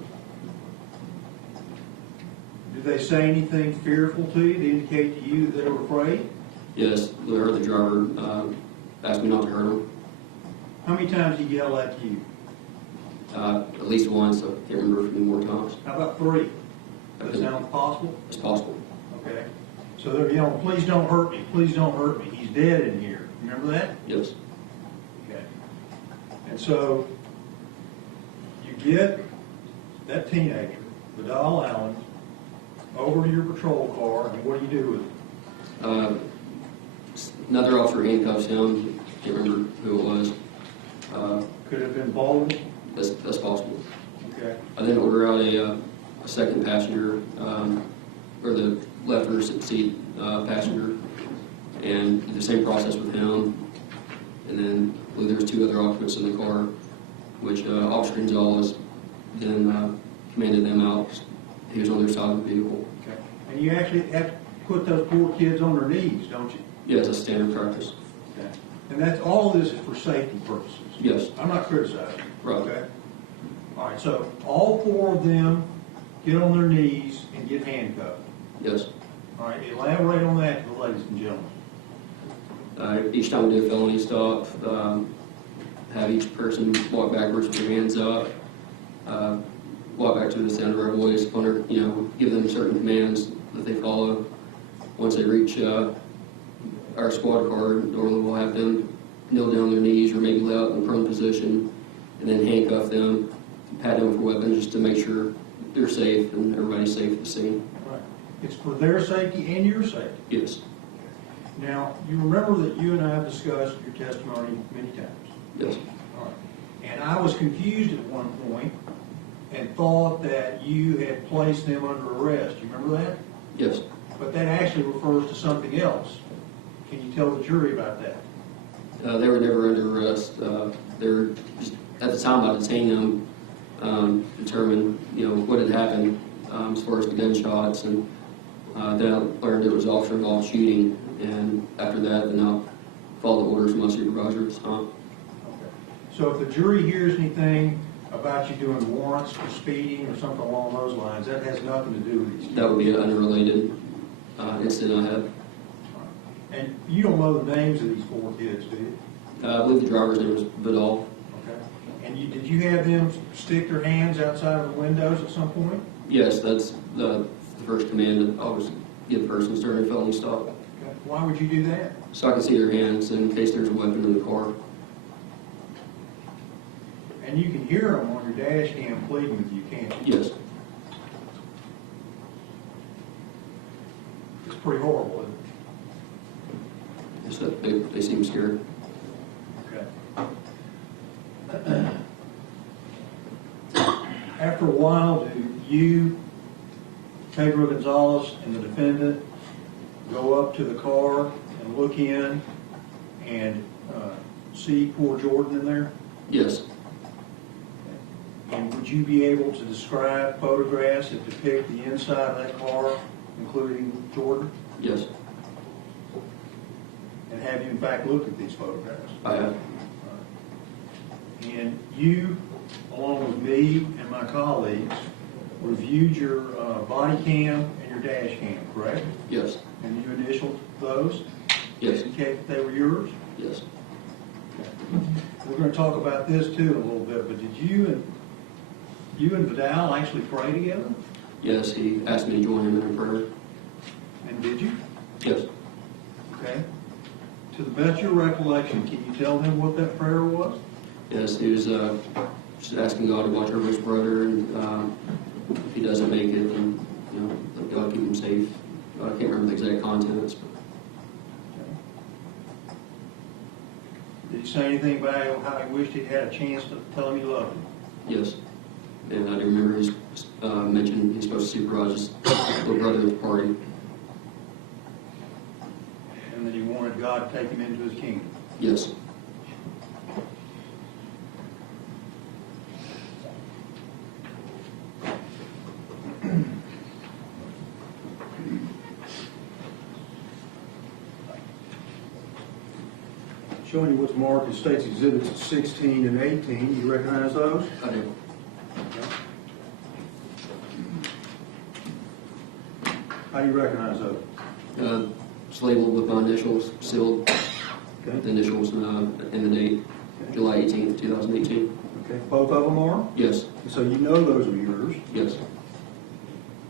Do they say anything fearful to you to indicate to you that they were afraid? Yes, the driver asked me not to hurt him. How many times did he yell at you? At least once, I can't remember if any more times. How about 3? Does that sound possible? It's possible. Okay. So they're yelling, please don't hurt me, please don't hurt me. He's dead in here. Remember that? Yes, Okay. And so you get that teenager, Vidal Allen, over to your patrol car, and what do you do with him? another officer handcuffs him. Can't remember who it was. Could have been Baldwin? That's possible. Okay. I then order out a second passenger, or the left rear seat passenger, and do the same process with him. And then I believe there's 2 other occupants in the car, which Officer Gonzalez then commanded them out. He was on their side of the vehicle. Okay. And you actually have to put those poor kids on their knees, don't you? Yes, that's standard practice. Okay. And that's, all of this is for safety purposes. Yes. I'm not criticizing. Right. Okay? All right, so all 4 of them get on their knees and get handcuffed. Yes. All right, elaborate on that, ladies and gentlemen. Each time we do a felony stop, have each person walk backwards with their hands up, walk back to the sound of our voice, give them certain commands that they follow. Once they reach our squad car, normally we'll have them kneel down on their knees or maybe lay out in a prone position, and then handcuff them, pat them for weapons just to make sure they're safe and everybody's safe at the scene. Right. It's for their safety and your safety. Yes. Now, you remember that you and I have discussed your testimony many times. Yes. All right. And I was confused at one point and thought that you had placed them under arrest. You remember that? Yes. But that actually refers to something else. Can you tell the jury about that? They were never under arrest. They were just, at the time I detained them, determined what had happened as far as the gunshots, and then I learned it was officer-involved shooting, and after that, then I followed the orders from my supervisor at the time. Okay. So if the jury hears anything about you doing warrants for speeding or something along those lines, that has nothing to do with these. That would be an unrelated incident I had. And you don't know the names of these 4 kids, do you? I believe the driver's name was Vidal. Okay. And did you have them stick their hands outside of the windows at some point? Yes, that's the first command I always give persons during a felony stop. Okay. Why would you do that? So I can see their hands in case there's a weapon in the car. And you can hear them on your dash cam pleading with you, can't you? Yes. It's pretty horrible, isn't Yes, they seem scared. it? Okay. After a while, do you, Pedro Gonzalez, and the defendant go up to the car and look in and see poor Jordan in there? Yes. And would you be able to describe photographs that depict the inside of that car, including Jordan? Yes. And have you in fact looked at these photographs? I have. And you, along with me and my colleagues, reviewed your body cam and your dash cam, correct? Yes. And you initialed those? Yes. Indicate that they were yours? Yes. We're going to talk about this too in a little bit, but did you and Vidal actually pray together? Yes, he asked me to join him in a prayer. And did you? Yes. Okay. To the best of your recollection, can you tell him what that prayer was? Yes, he was just asking God to watch over his brother, and if he doesn't make it, then let God keep him safe. I can't remember the exact contents. But Did he say anything back on how he wished he'd had a chance to tell him he loved him? Yes. And I do remember he mentioned he's supposed to supervise his little brother at the party. And that he wanted God to take him into his kingdom? Yes. Showing you what's marked as State's Exhibits 16 and 18. You recognize those? I do. How do you recognize those? It's labeled with my initials, sealed, Okay. the initials and the date, July 18th, 2018. Okay. Both of them are? Yes. So you know those are yours. Yes.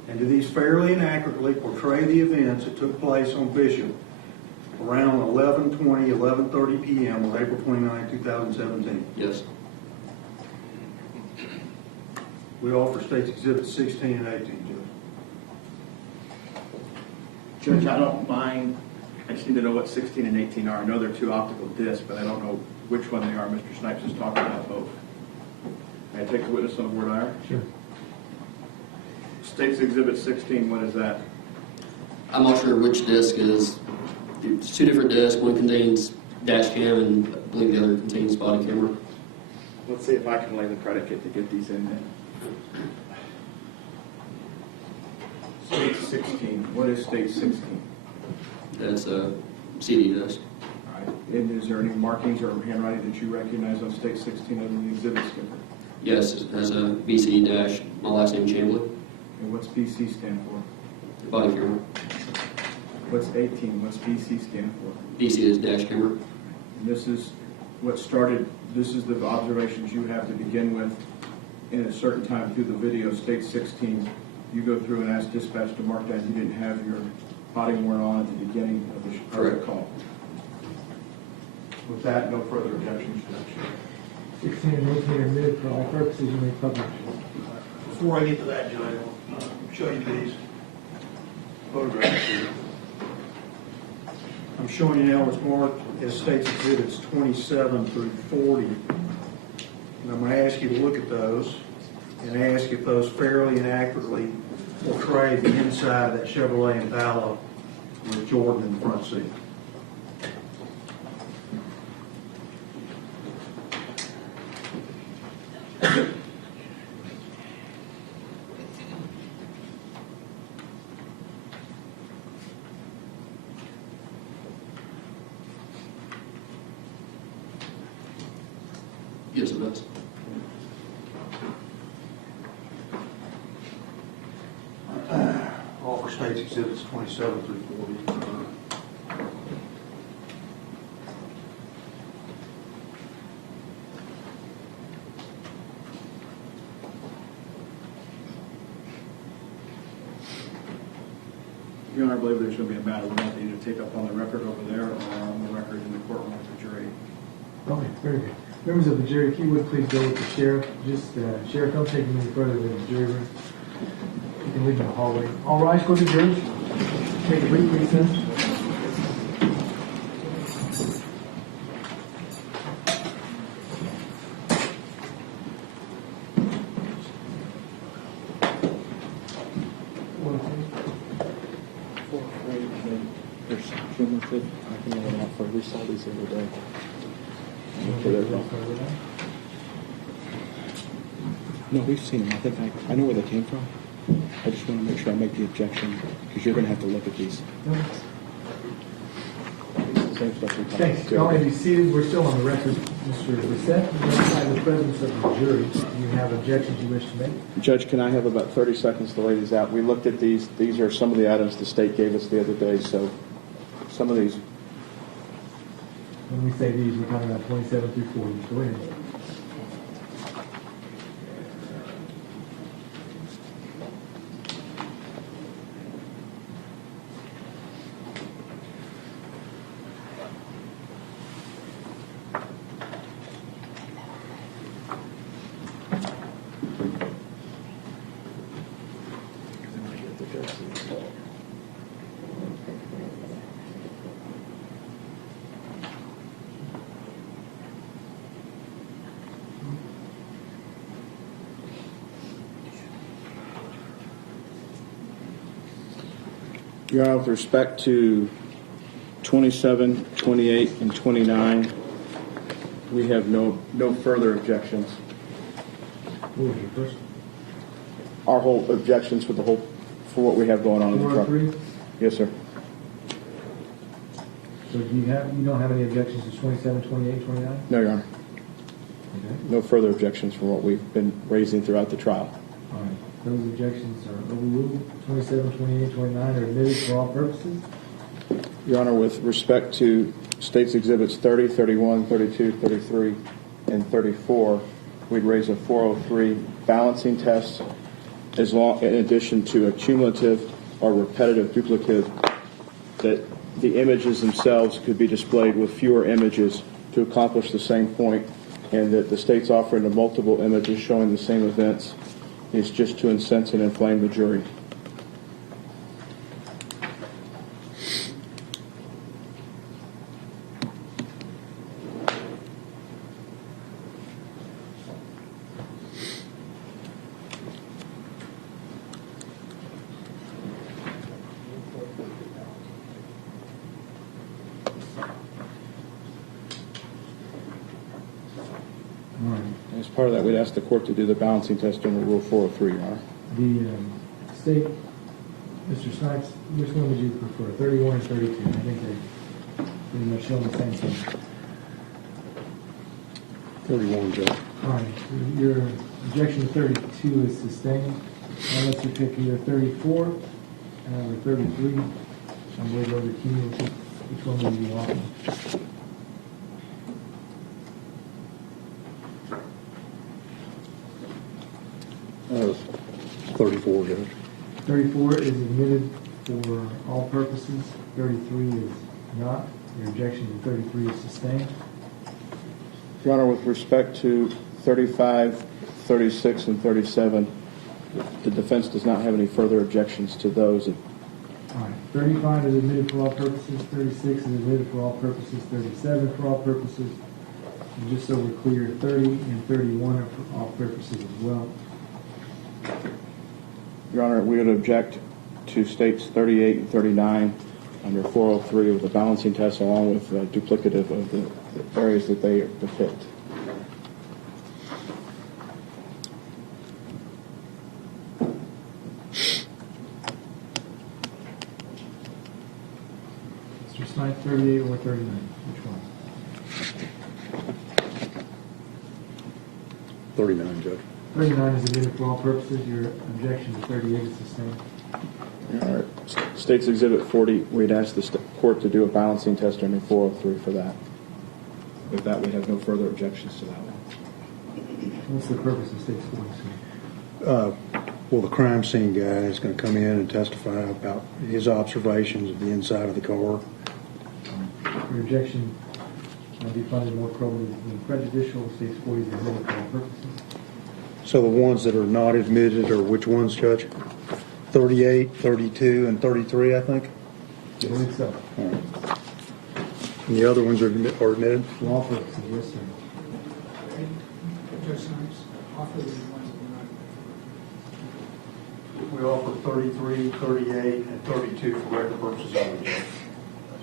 And do these fairly and accurately portray the events that took place on Bishop around 11:20, 11:30 p.m. on April 29, 2017? Yes. We offer State's Exhibits 16 and 18, Judge, I don't mind, I just need to know what 16 and 18 are. I know they're two optical discs, but I don't know which one they are. Mr. Snipes is talking about both. May I take the witness on the word aye? Sure. State's Exhibit 16, what is that? I'm not sure which disc is. It's two different discs. One contains dash cam and I believe the other contains body camera. Let's see if I can lay the predicate to get these in there. State 16, what is State 16? That's a CD disc. All right. And is there any markings or handwriting that you recognize on State 16 other than the exhibit sticker? Yes, it has a BC dash, my last name Chamblee, And what's BC stand for? body camera. What's 18? What's BC stand for? BC is dash camera. And this is what started, this is the observations you have to begin with in a certain time through the video. State 16, you go through and ask dispatch to mark that you didn't have your body worn on at the beginning of the Correct. call. With that, no further objections, Judge. 16 and 18 are admitted for all purposes you may publish. Before I get to that, Judge, I'll show you these photographs here. I'm showing you now what's marked as State's Exhibits 27 through 40. And I'm going to ask you to look at those and ask if those fairly and accurately portray the inside of that Chevrolet Impala with Jordan in the front seat. Yes, it does. All for State's Exhibits 27 through 40. Your Honor, I believe there's going to be a matter we want you to take up on the record over there or on the record in the courtroom with the jury. Okay, very good. Members of the jury, if you would please go with the sheriff. Just, Sheriff, don't take him any further than the jury room. You can leave in the hallway. All rise for the jury. Take a brief recess. There's cumulative, I can run off for, we saw these the other day. For their wrong. No, we've seen them, I think I know where they came from. I just want to make sure I make the objection, because you're going to have to look at these. Same stuff we talked Thanks. about. Y'all may be seated. We're still on the record. Mr. Reset, in the presence of the jury, do you have objections you wish to make? Judge, can I have about 30 seconds to lay these out? We looked at these. These are some of the items the state gave us the other day, so some of these. When we say these, we're talking about 27 through 40. Go ahead. Your Honor, with respect to 27, 28, and 29, we have no further objections. What was your first? Our whole objections for what we have going on in the truck. 403? Yes, sir. So you don't have any objections to 27, 28, 29? No, Your Honor. Okay. No further objections from what we've been raising throughout the trial. All right. Those objections are overruled. 27, 28, 29 are admitted for all purposes. Your Honor, with respect to States Exhibits 30, 31, 32, 33, and 34, we'd raise a 403 balancing test in addition to a cumulative or repetitive duplicative, that the images themselves could be displayed with fewer images to accomplish the same point, and that the state's offering of multiple images showing the same events is just to incense and inflame the jury. All right. As part of that, we'd ask the court to do the balancing test under Rule 403, Your Honor. The state, Mr. Snipes, which one would you prefer, 31 or 32? I think they're pretty much showing the same thing. 31, Judge. All right. Your objection to 32 is sustained. Now let's pick either 34 or 33. I'm going to go to cumulative. Which one would you want? 34, Judge. 34 is admitted for all purposes. 33 is not. Your objection to 33 is sustained. Your Honor, with respect to 35, 36, and 37, the defense does not have any further objections to those. All right. 35 is admitted for all purposes. 36 is admitted for all purposes. 37 for all purposes. And just so we're clear, 30 and 31 are for all purposes as well. Your Honor, we would object to states 38 and 39 under 403 with the balancing test along with duplicative of the areas that they depict. Mr. Snipes, 38 or 39? Which one? 39, Judge. 39 is admitted for all purposes. Your objection to 38 is sustained. All right. States Exhibit 40, we'd ask the court to do a balancing test under 403 for that. With that, we have no further objections to that one. What's the purpose of State 40? Well, the crime scene guy is going to come in and testify about his observations of the inside of the car. Your objection might be found more probative than prejudicial. State 40 is admitted for all purposes. So the ones that are not admitted are which ones, Judge? 38, 32, and 33, I think? I believe so. And the other ones are admitted? For all purposes, yes, sir. Judge Snipes, offer the ones that We offer 33, 38, and 32 for record purposes only.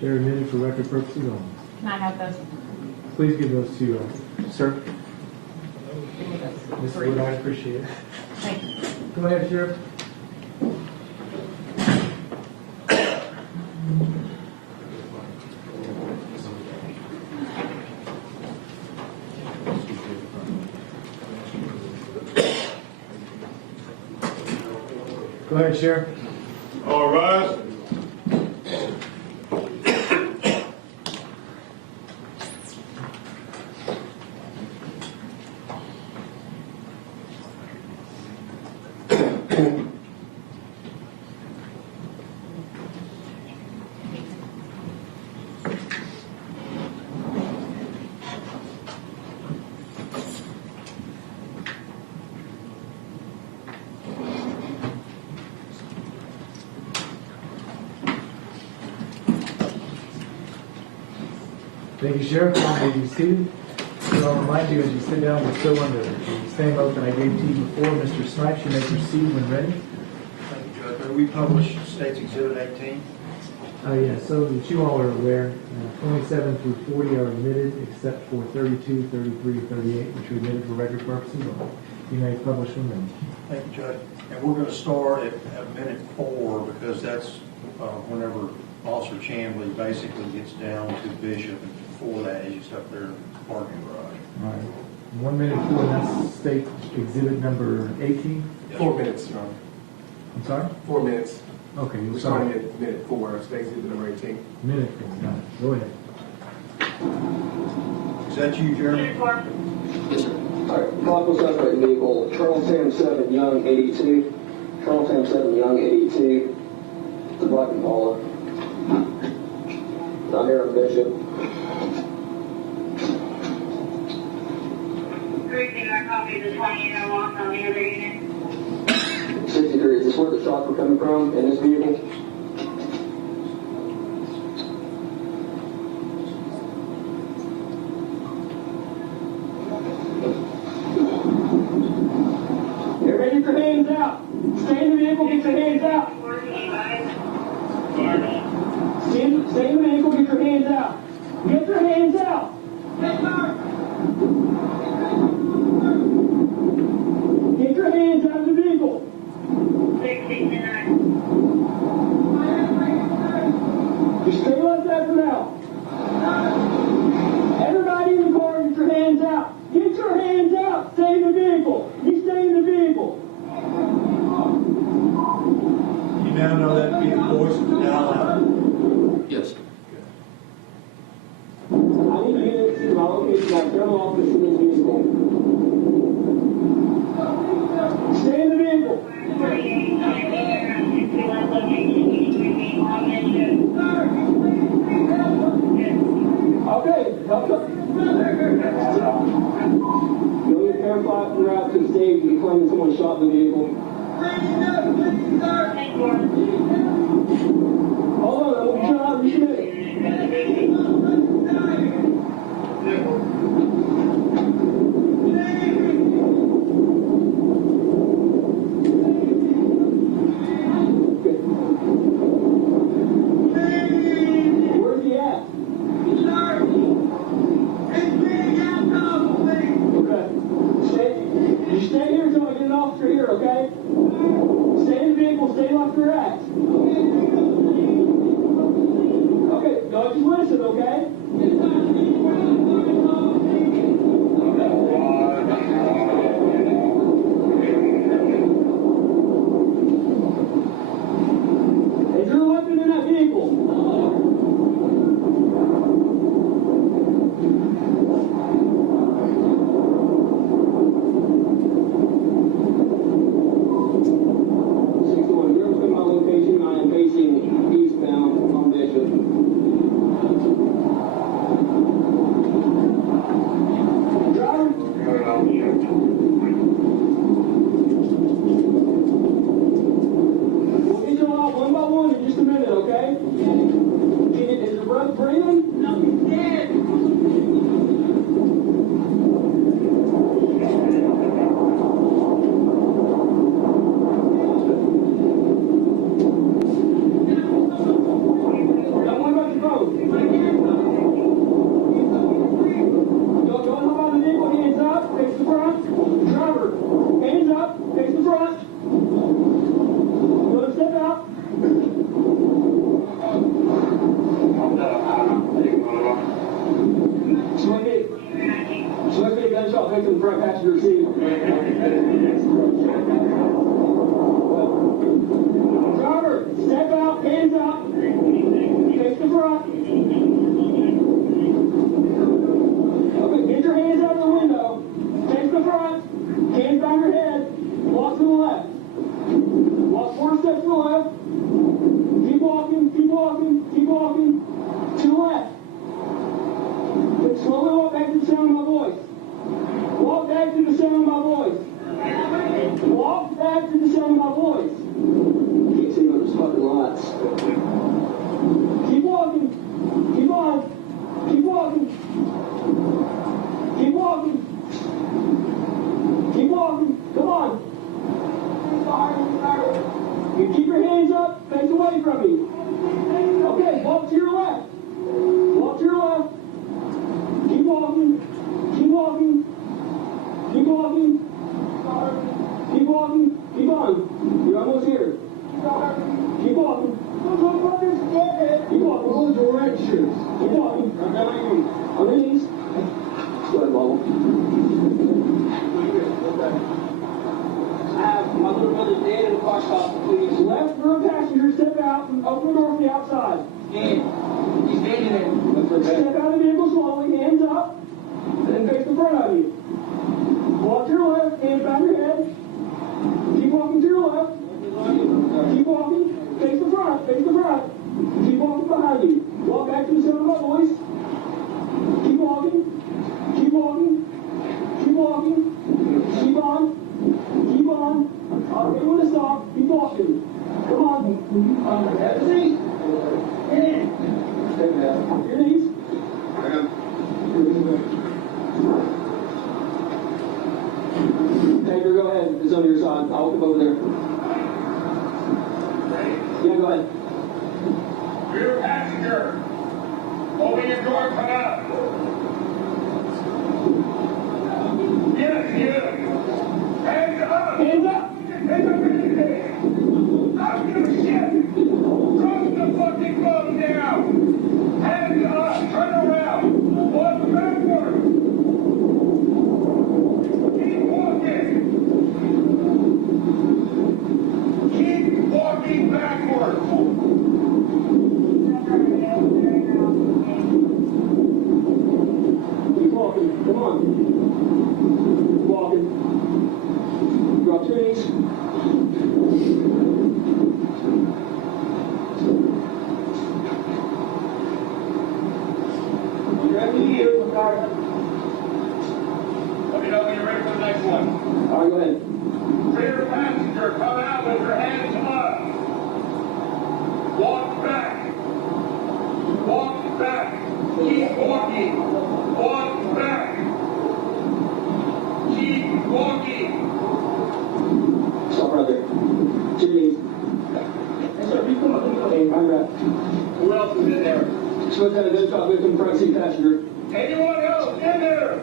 They're admitted for record purposes only. Can I have those? Please give those to, sir. Give me those. Ms. Three. Wood, I appreciate it. Thank you. Go ahead, Sheriff. Go ahead, Sheriff. All rise. Thank you, Sheriff. I'll be seated. So I'll remind you as you sit down, we're still under the same oath that I gave to you before. Mr. Snipes, you may proceed when ready. Thank you, Judge. May we publish State's Exhibit 18? Yeah, so that you all are aware, 27 through 40 are admitted, except for 32, 33, 38, which are admitted for record purposes. You may publish them and Thank you, Judge. And we're going to start at minute 4 because that's whenever Officer Chamblee basically gets down to Bishop, and before that he's up there in the parking garage. all right. 1 minute 4, that's state exhibit number 18. 4 minutes, Your Honor. I'm sorry? 4 minutes. Okay, We're you're starting sorry. at minute 4, states exhibit number 18. Minute 4, got it. Go ahead. Is that you, Jeremy? Yes, sir. All right, vehicle suspect vehicle, Charles Sam 7, Young 82. Charles Sam 7, Young 82. The Black Impala. Down here in Bishop. I copied the 20-year loss on the other unit. 63, is this where the shots were coming from in this vehicle? Everybody get your hands out. Stay in the vehicle, get your hands out. Stay in the vehicle, get your hands out. Get your hands out. Get your hands out of the vehicle. 69. Just stay like that for now. Everybody in the car, get your hands out. Get your hands out. Stay in the vehicle. You stay in the vehicle. You now know that to be the voice of the dial-out. Yes. I need to get to my location, my general office in this vehicle. Stay in the vehicle. Okay. You'll get camouflage throughout to the stage and claiming someone shot the vehicle. Hold on, I'm going to shut up in a minute. Where's he at? Okay. You stay here until I get an officer here, okay? Stay in the vehicle, stay like you're at. Okay, no, just listen, okay? Is there a weapon in that vehicle? You're in my location. I am facing eastbound on Bishop. We'll get you out one by one in just a minute, okay? Is your brother breathing? No, he's dead. Don't worry about your phone. Don't hop out of the vehicle, hands up, face the front. Driver, hands up, face the front. Go and step out. Select a gunshot victim in the front passenger seat. Driver, step out, hands up, face the front. Okay, get your hands out of the window, face the front, hands behind your head, walk to the left. Walk 4 steps to the left. Keep walking, keep walking, keep walking. To the left. Then slowly walk back to the sound of my voice. Walk back to the sound of my voice. Walk back to the sound of my voice. Can't see those fucking lights. Keep walking. Keep on. Keep walking. Keep walking. Keep walking. Come on. You keep your hands up, face away from me. Okay, it's on your side. I'll come over there. Yeah, go ahead. Rear passenger, open your door, come out. Yes. Hands up. Hands up. Hands up in the air. Stop your shit. Drop the fucking phone down. Hands up. Turn around. Walk backward. Keep walking. Keep walking backward. Keep walking. Come on. Keep walking. Drop your knees. Grab the gear. Let me know when you're ready for the next one. All right, go ahead. Rear passenger, come out with your hands up. Walk back. Walk back. Keep walking. Walk back. Keep walking. Stop right there. Two knees. Sir, you come up. Hey, I'm right. Who else is in there? Supposed to have a gunshot victim, front seat passenger. Anyone else in there?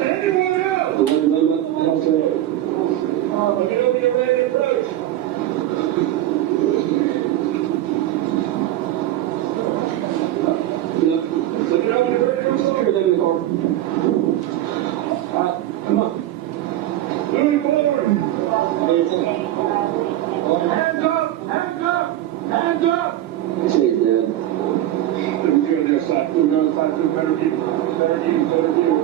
Anyone else? Let him say it. Let me know when you're ready to approach. Let me know when you're ready to approach. Secure them in the car. All right, come on. Moving forward. Hands Hands up! Hands up! Hands up! He's dead. Let me go on their side. Move on the side to a better view. Better view. Better view.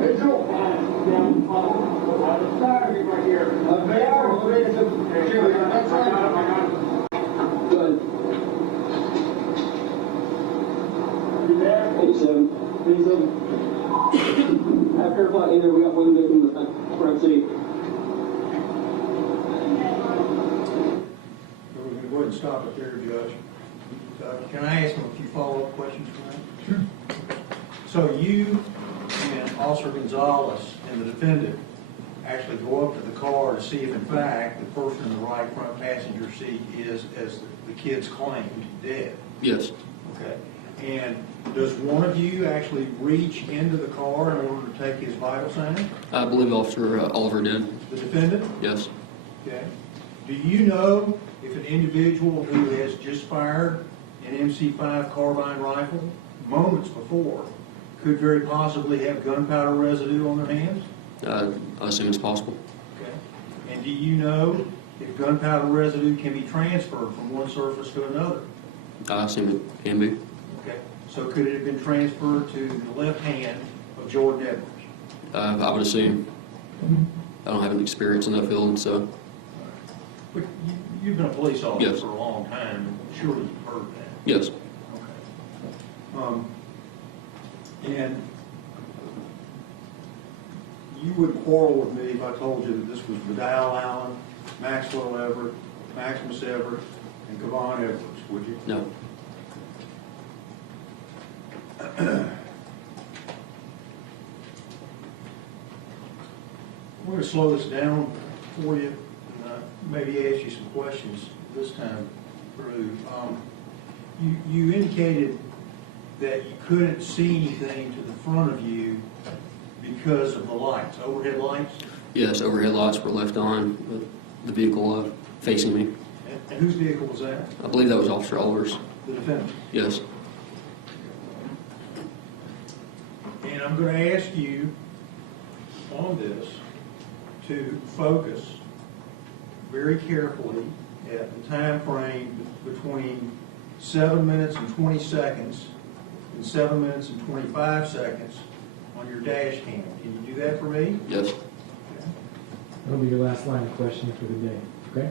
Visual. Right here. They are. Go ahead. 87. 87. After flight in there, we got one victim in the front seat. We're going to go ahead and stop it there, Judge. Can I ask him a few follow-up questions for that? Sure. So you and Officer Gonzalez and the defendant actually go up to the car to see if, in fact, the person in the right front passenger seat is, as the kids claimed, dead? Yes. Okay. And does one of you actually reach into the car in order to take his vital signs? I believe Officer Oliver did. The defendant? Yes. Okay. Do you know if an individual who has just fired an MC5 carbine rifle moments before could very possibly have gunpowder residue on their hands? I assume it's possible. Okay. And do you know if gunpowder residue can be transferred from one surface to another? I assume it can be. Okay. So could it have been transferred to the left hand of Jordan Edwards? I would assume. I don't have any experience in that field, so. But you've been a police officer Yes. for a long time, and surely you've heard that. Yes. Okay. And you would quarrel with me if I told you that this was Vidal Allen, Maxwell Everett, Maximus Everett, and Kavon Edwards, would you? No. We're going to slow this down for you, and maybe ask you some questions this time through. You indicated that you couldn't see anything to the front of you because of the lights, overhead lights? Yes, overhead lights were left on with the vehicle facing me. And whose vehicle was that? I believe that was Officer Oliver's. The defendant? Yes. And I'm going to ask you on this to focus very carefully at the time frame between 7 minutes and 20 seconds and 7 minutes and 25 seconds on your dash cam. Can you do that for me? Yes. Okay. That'll be your last line of questioning for the day, okay?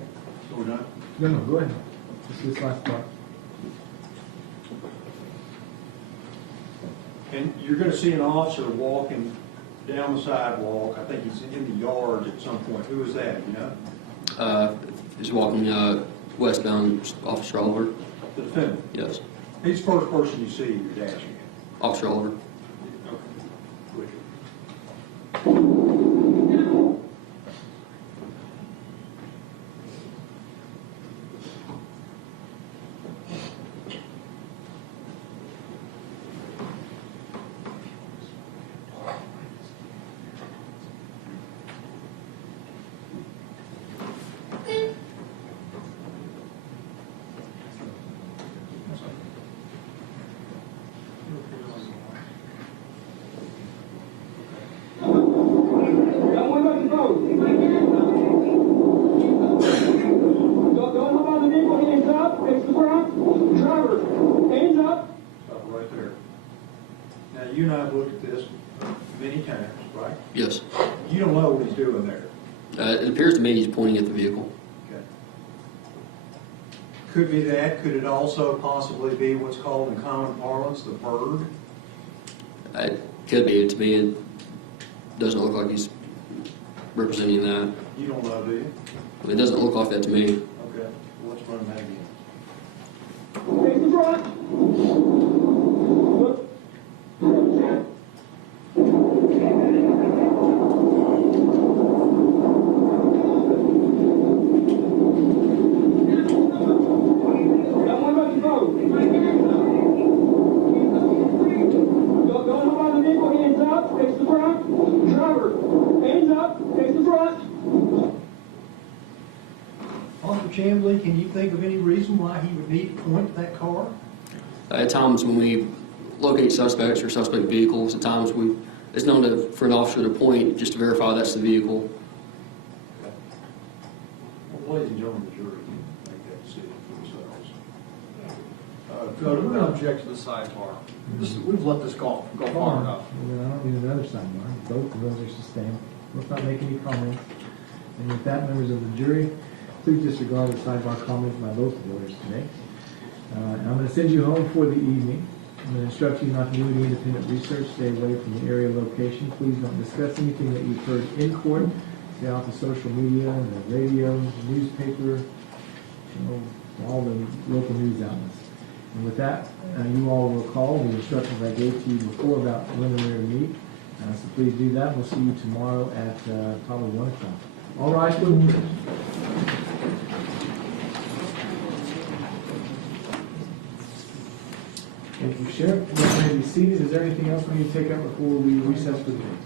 So we're done? No, go ahead. Just this last part. And you're going to see an officer walking down the sidewalk. I think he's in the yard at some point. Who is that, you know? He's walking westbound, Officer Oliver. The defendant. Yes. He's the first person you see in your dash cam. Officer Oliver. Don't worry about the phone. Don't hop out of the vehicle, hands up, face the front. Driver, hands up. Stop right there. Now, you and I have looked at this many times, right? Yes. You don't know what he's doing there. It appears to me he's pointing at the vehicle. Okay. Could be that. Could it also possibly be what's called in common parlance, the bird? It could be. To me, it doesn't look like he's representing that. You don't know, do you? It doesn't look like that to me. Okay. Well, let's run that again. Face the front. Look. Don't worry about the phone. Don't hop out of the vehicle, hands up, face the front. Driver, hands up, face the front. Officer Chamblee, can you think of any reason why he would need to point that car? At times when we locate suspects or suspect vehicles, at times it's known for an officer to point just to verify that's the vehicle. Well, ladies and gentlemen, the jury can make that decision for themselves. Go to the object to the sidebar. We've let this go far enough. I don't need another sidebar. Both of those are sustained. Let's not make any comments. And with that, members of the jury, please disregard the sidebar comments by both lawyers today. And I'm going to send you home for the evening. I'm going to instruct you not to do any independent research. Stay away from the area location. Please don't discuss anything that you've heard in court. Stay off the social media, the radio, the newspaper, all the local news outlets. And with that, you all will recall the instructions I gave to you before about when and where to meet. So please do that. We'll see you tomorrow at probably 1 o'clock. All rise for the meeting. Thank you, Sheriff. You may be seated. Is there anything else we need to take up before we recess for the day?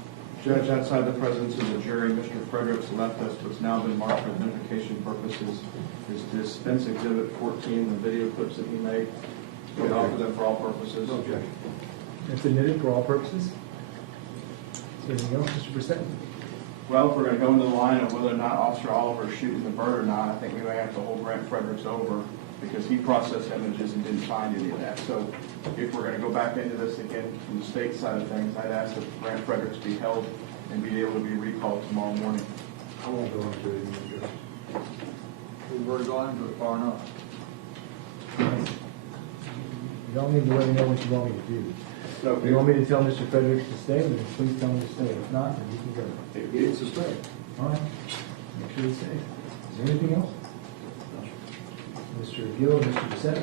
Judge, outside the presence of the jury, Mr. Fredericks left us what's now been marked for identification purposes. Is dispense exhibit 14, the video clips that he made. We offer them for all purposes. Okay. It's admitted for all purposes. Is there anything else, Mr. Brissett? Well, if we're going to go into the line of whether or not Officer Oliver is shooting the bird or not, I think we may have to hold Grant Fredericks over because he processed images and didn't find any of that. So if we're going to go back into this again from the state side of things, I'd ask that Grant Fredericks be held and be able to be recalled tomorrow morning. I won't go into it anymore, Judge. We've already gone into it far enough. You don't need to let me know what you want me to do. So If you want me to tell Mr. Fredericks to stay, then please tell him to stay. If not, then you can go. It needs to stay. All right. Make sure he stays. Is there anything else? Mr. Gill, Mr. Brissett?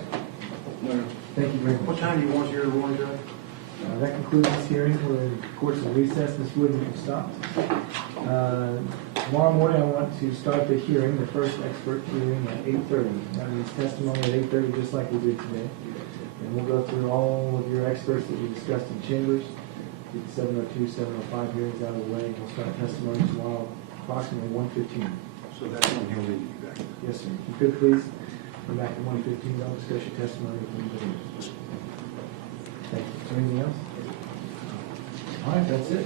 No. Thank you very much. What time do you want your warning, Judge? That concludes this hearing. We're in courts of recess. Ms. Wood, you can stop. Tomorrow morning, I want to start the hearing, the first expert hearing at 8:30. That means testimony at 8:30, just like we did today. And we'll go through all of your experts that we discussed in chambers, get the 702, 705 hearings out of the way, and we'll start testimony tomorrow approximately 1:15. So that's when he'll need you back. Yes, sir. If you could, please, come back at 1:15. Don't discuss your testimony with anybody else. Thank you. Is there anything else? All right, that's it.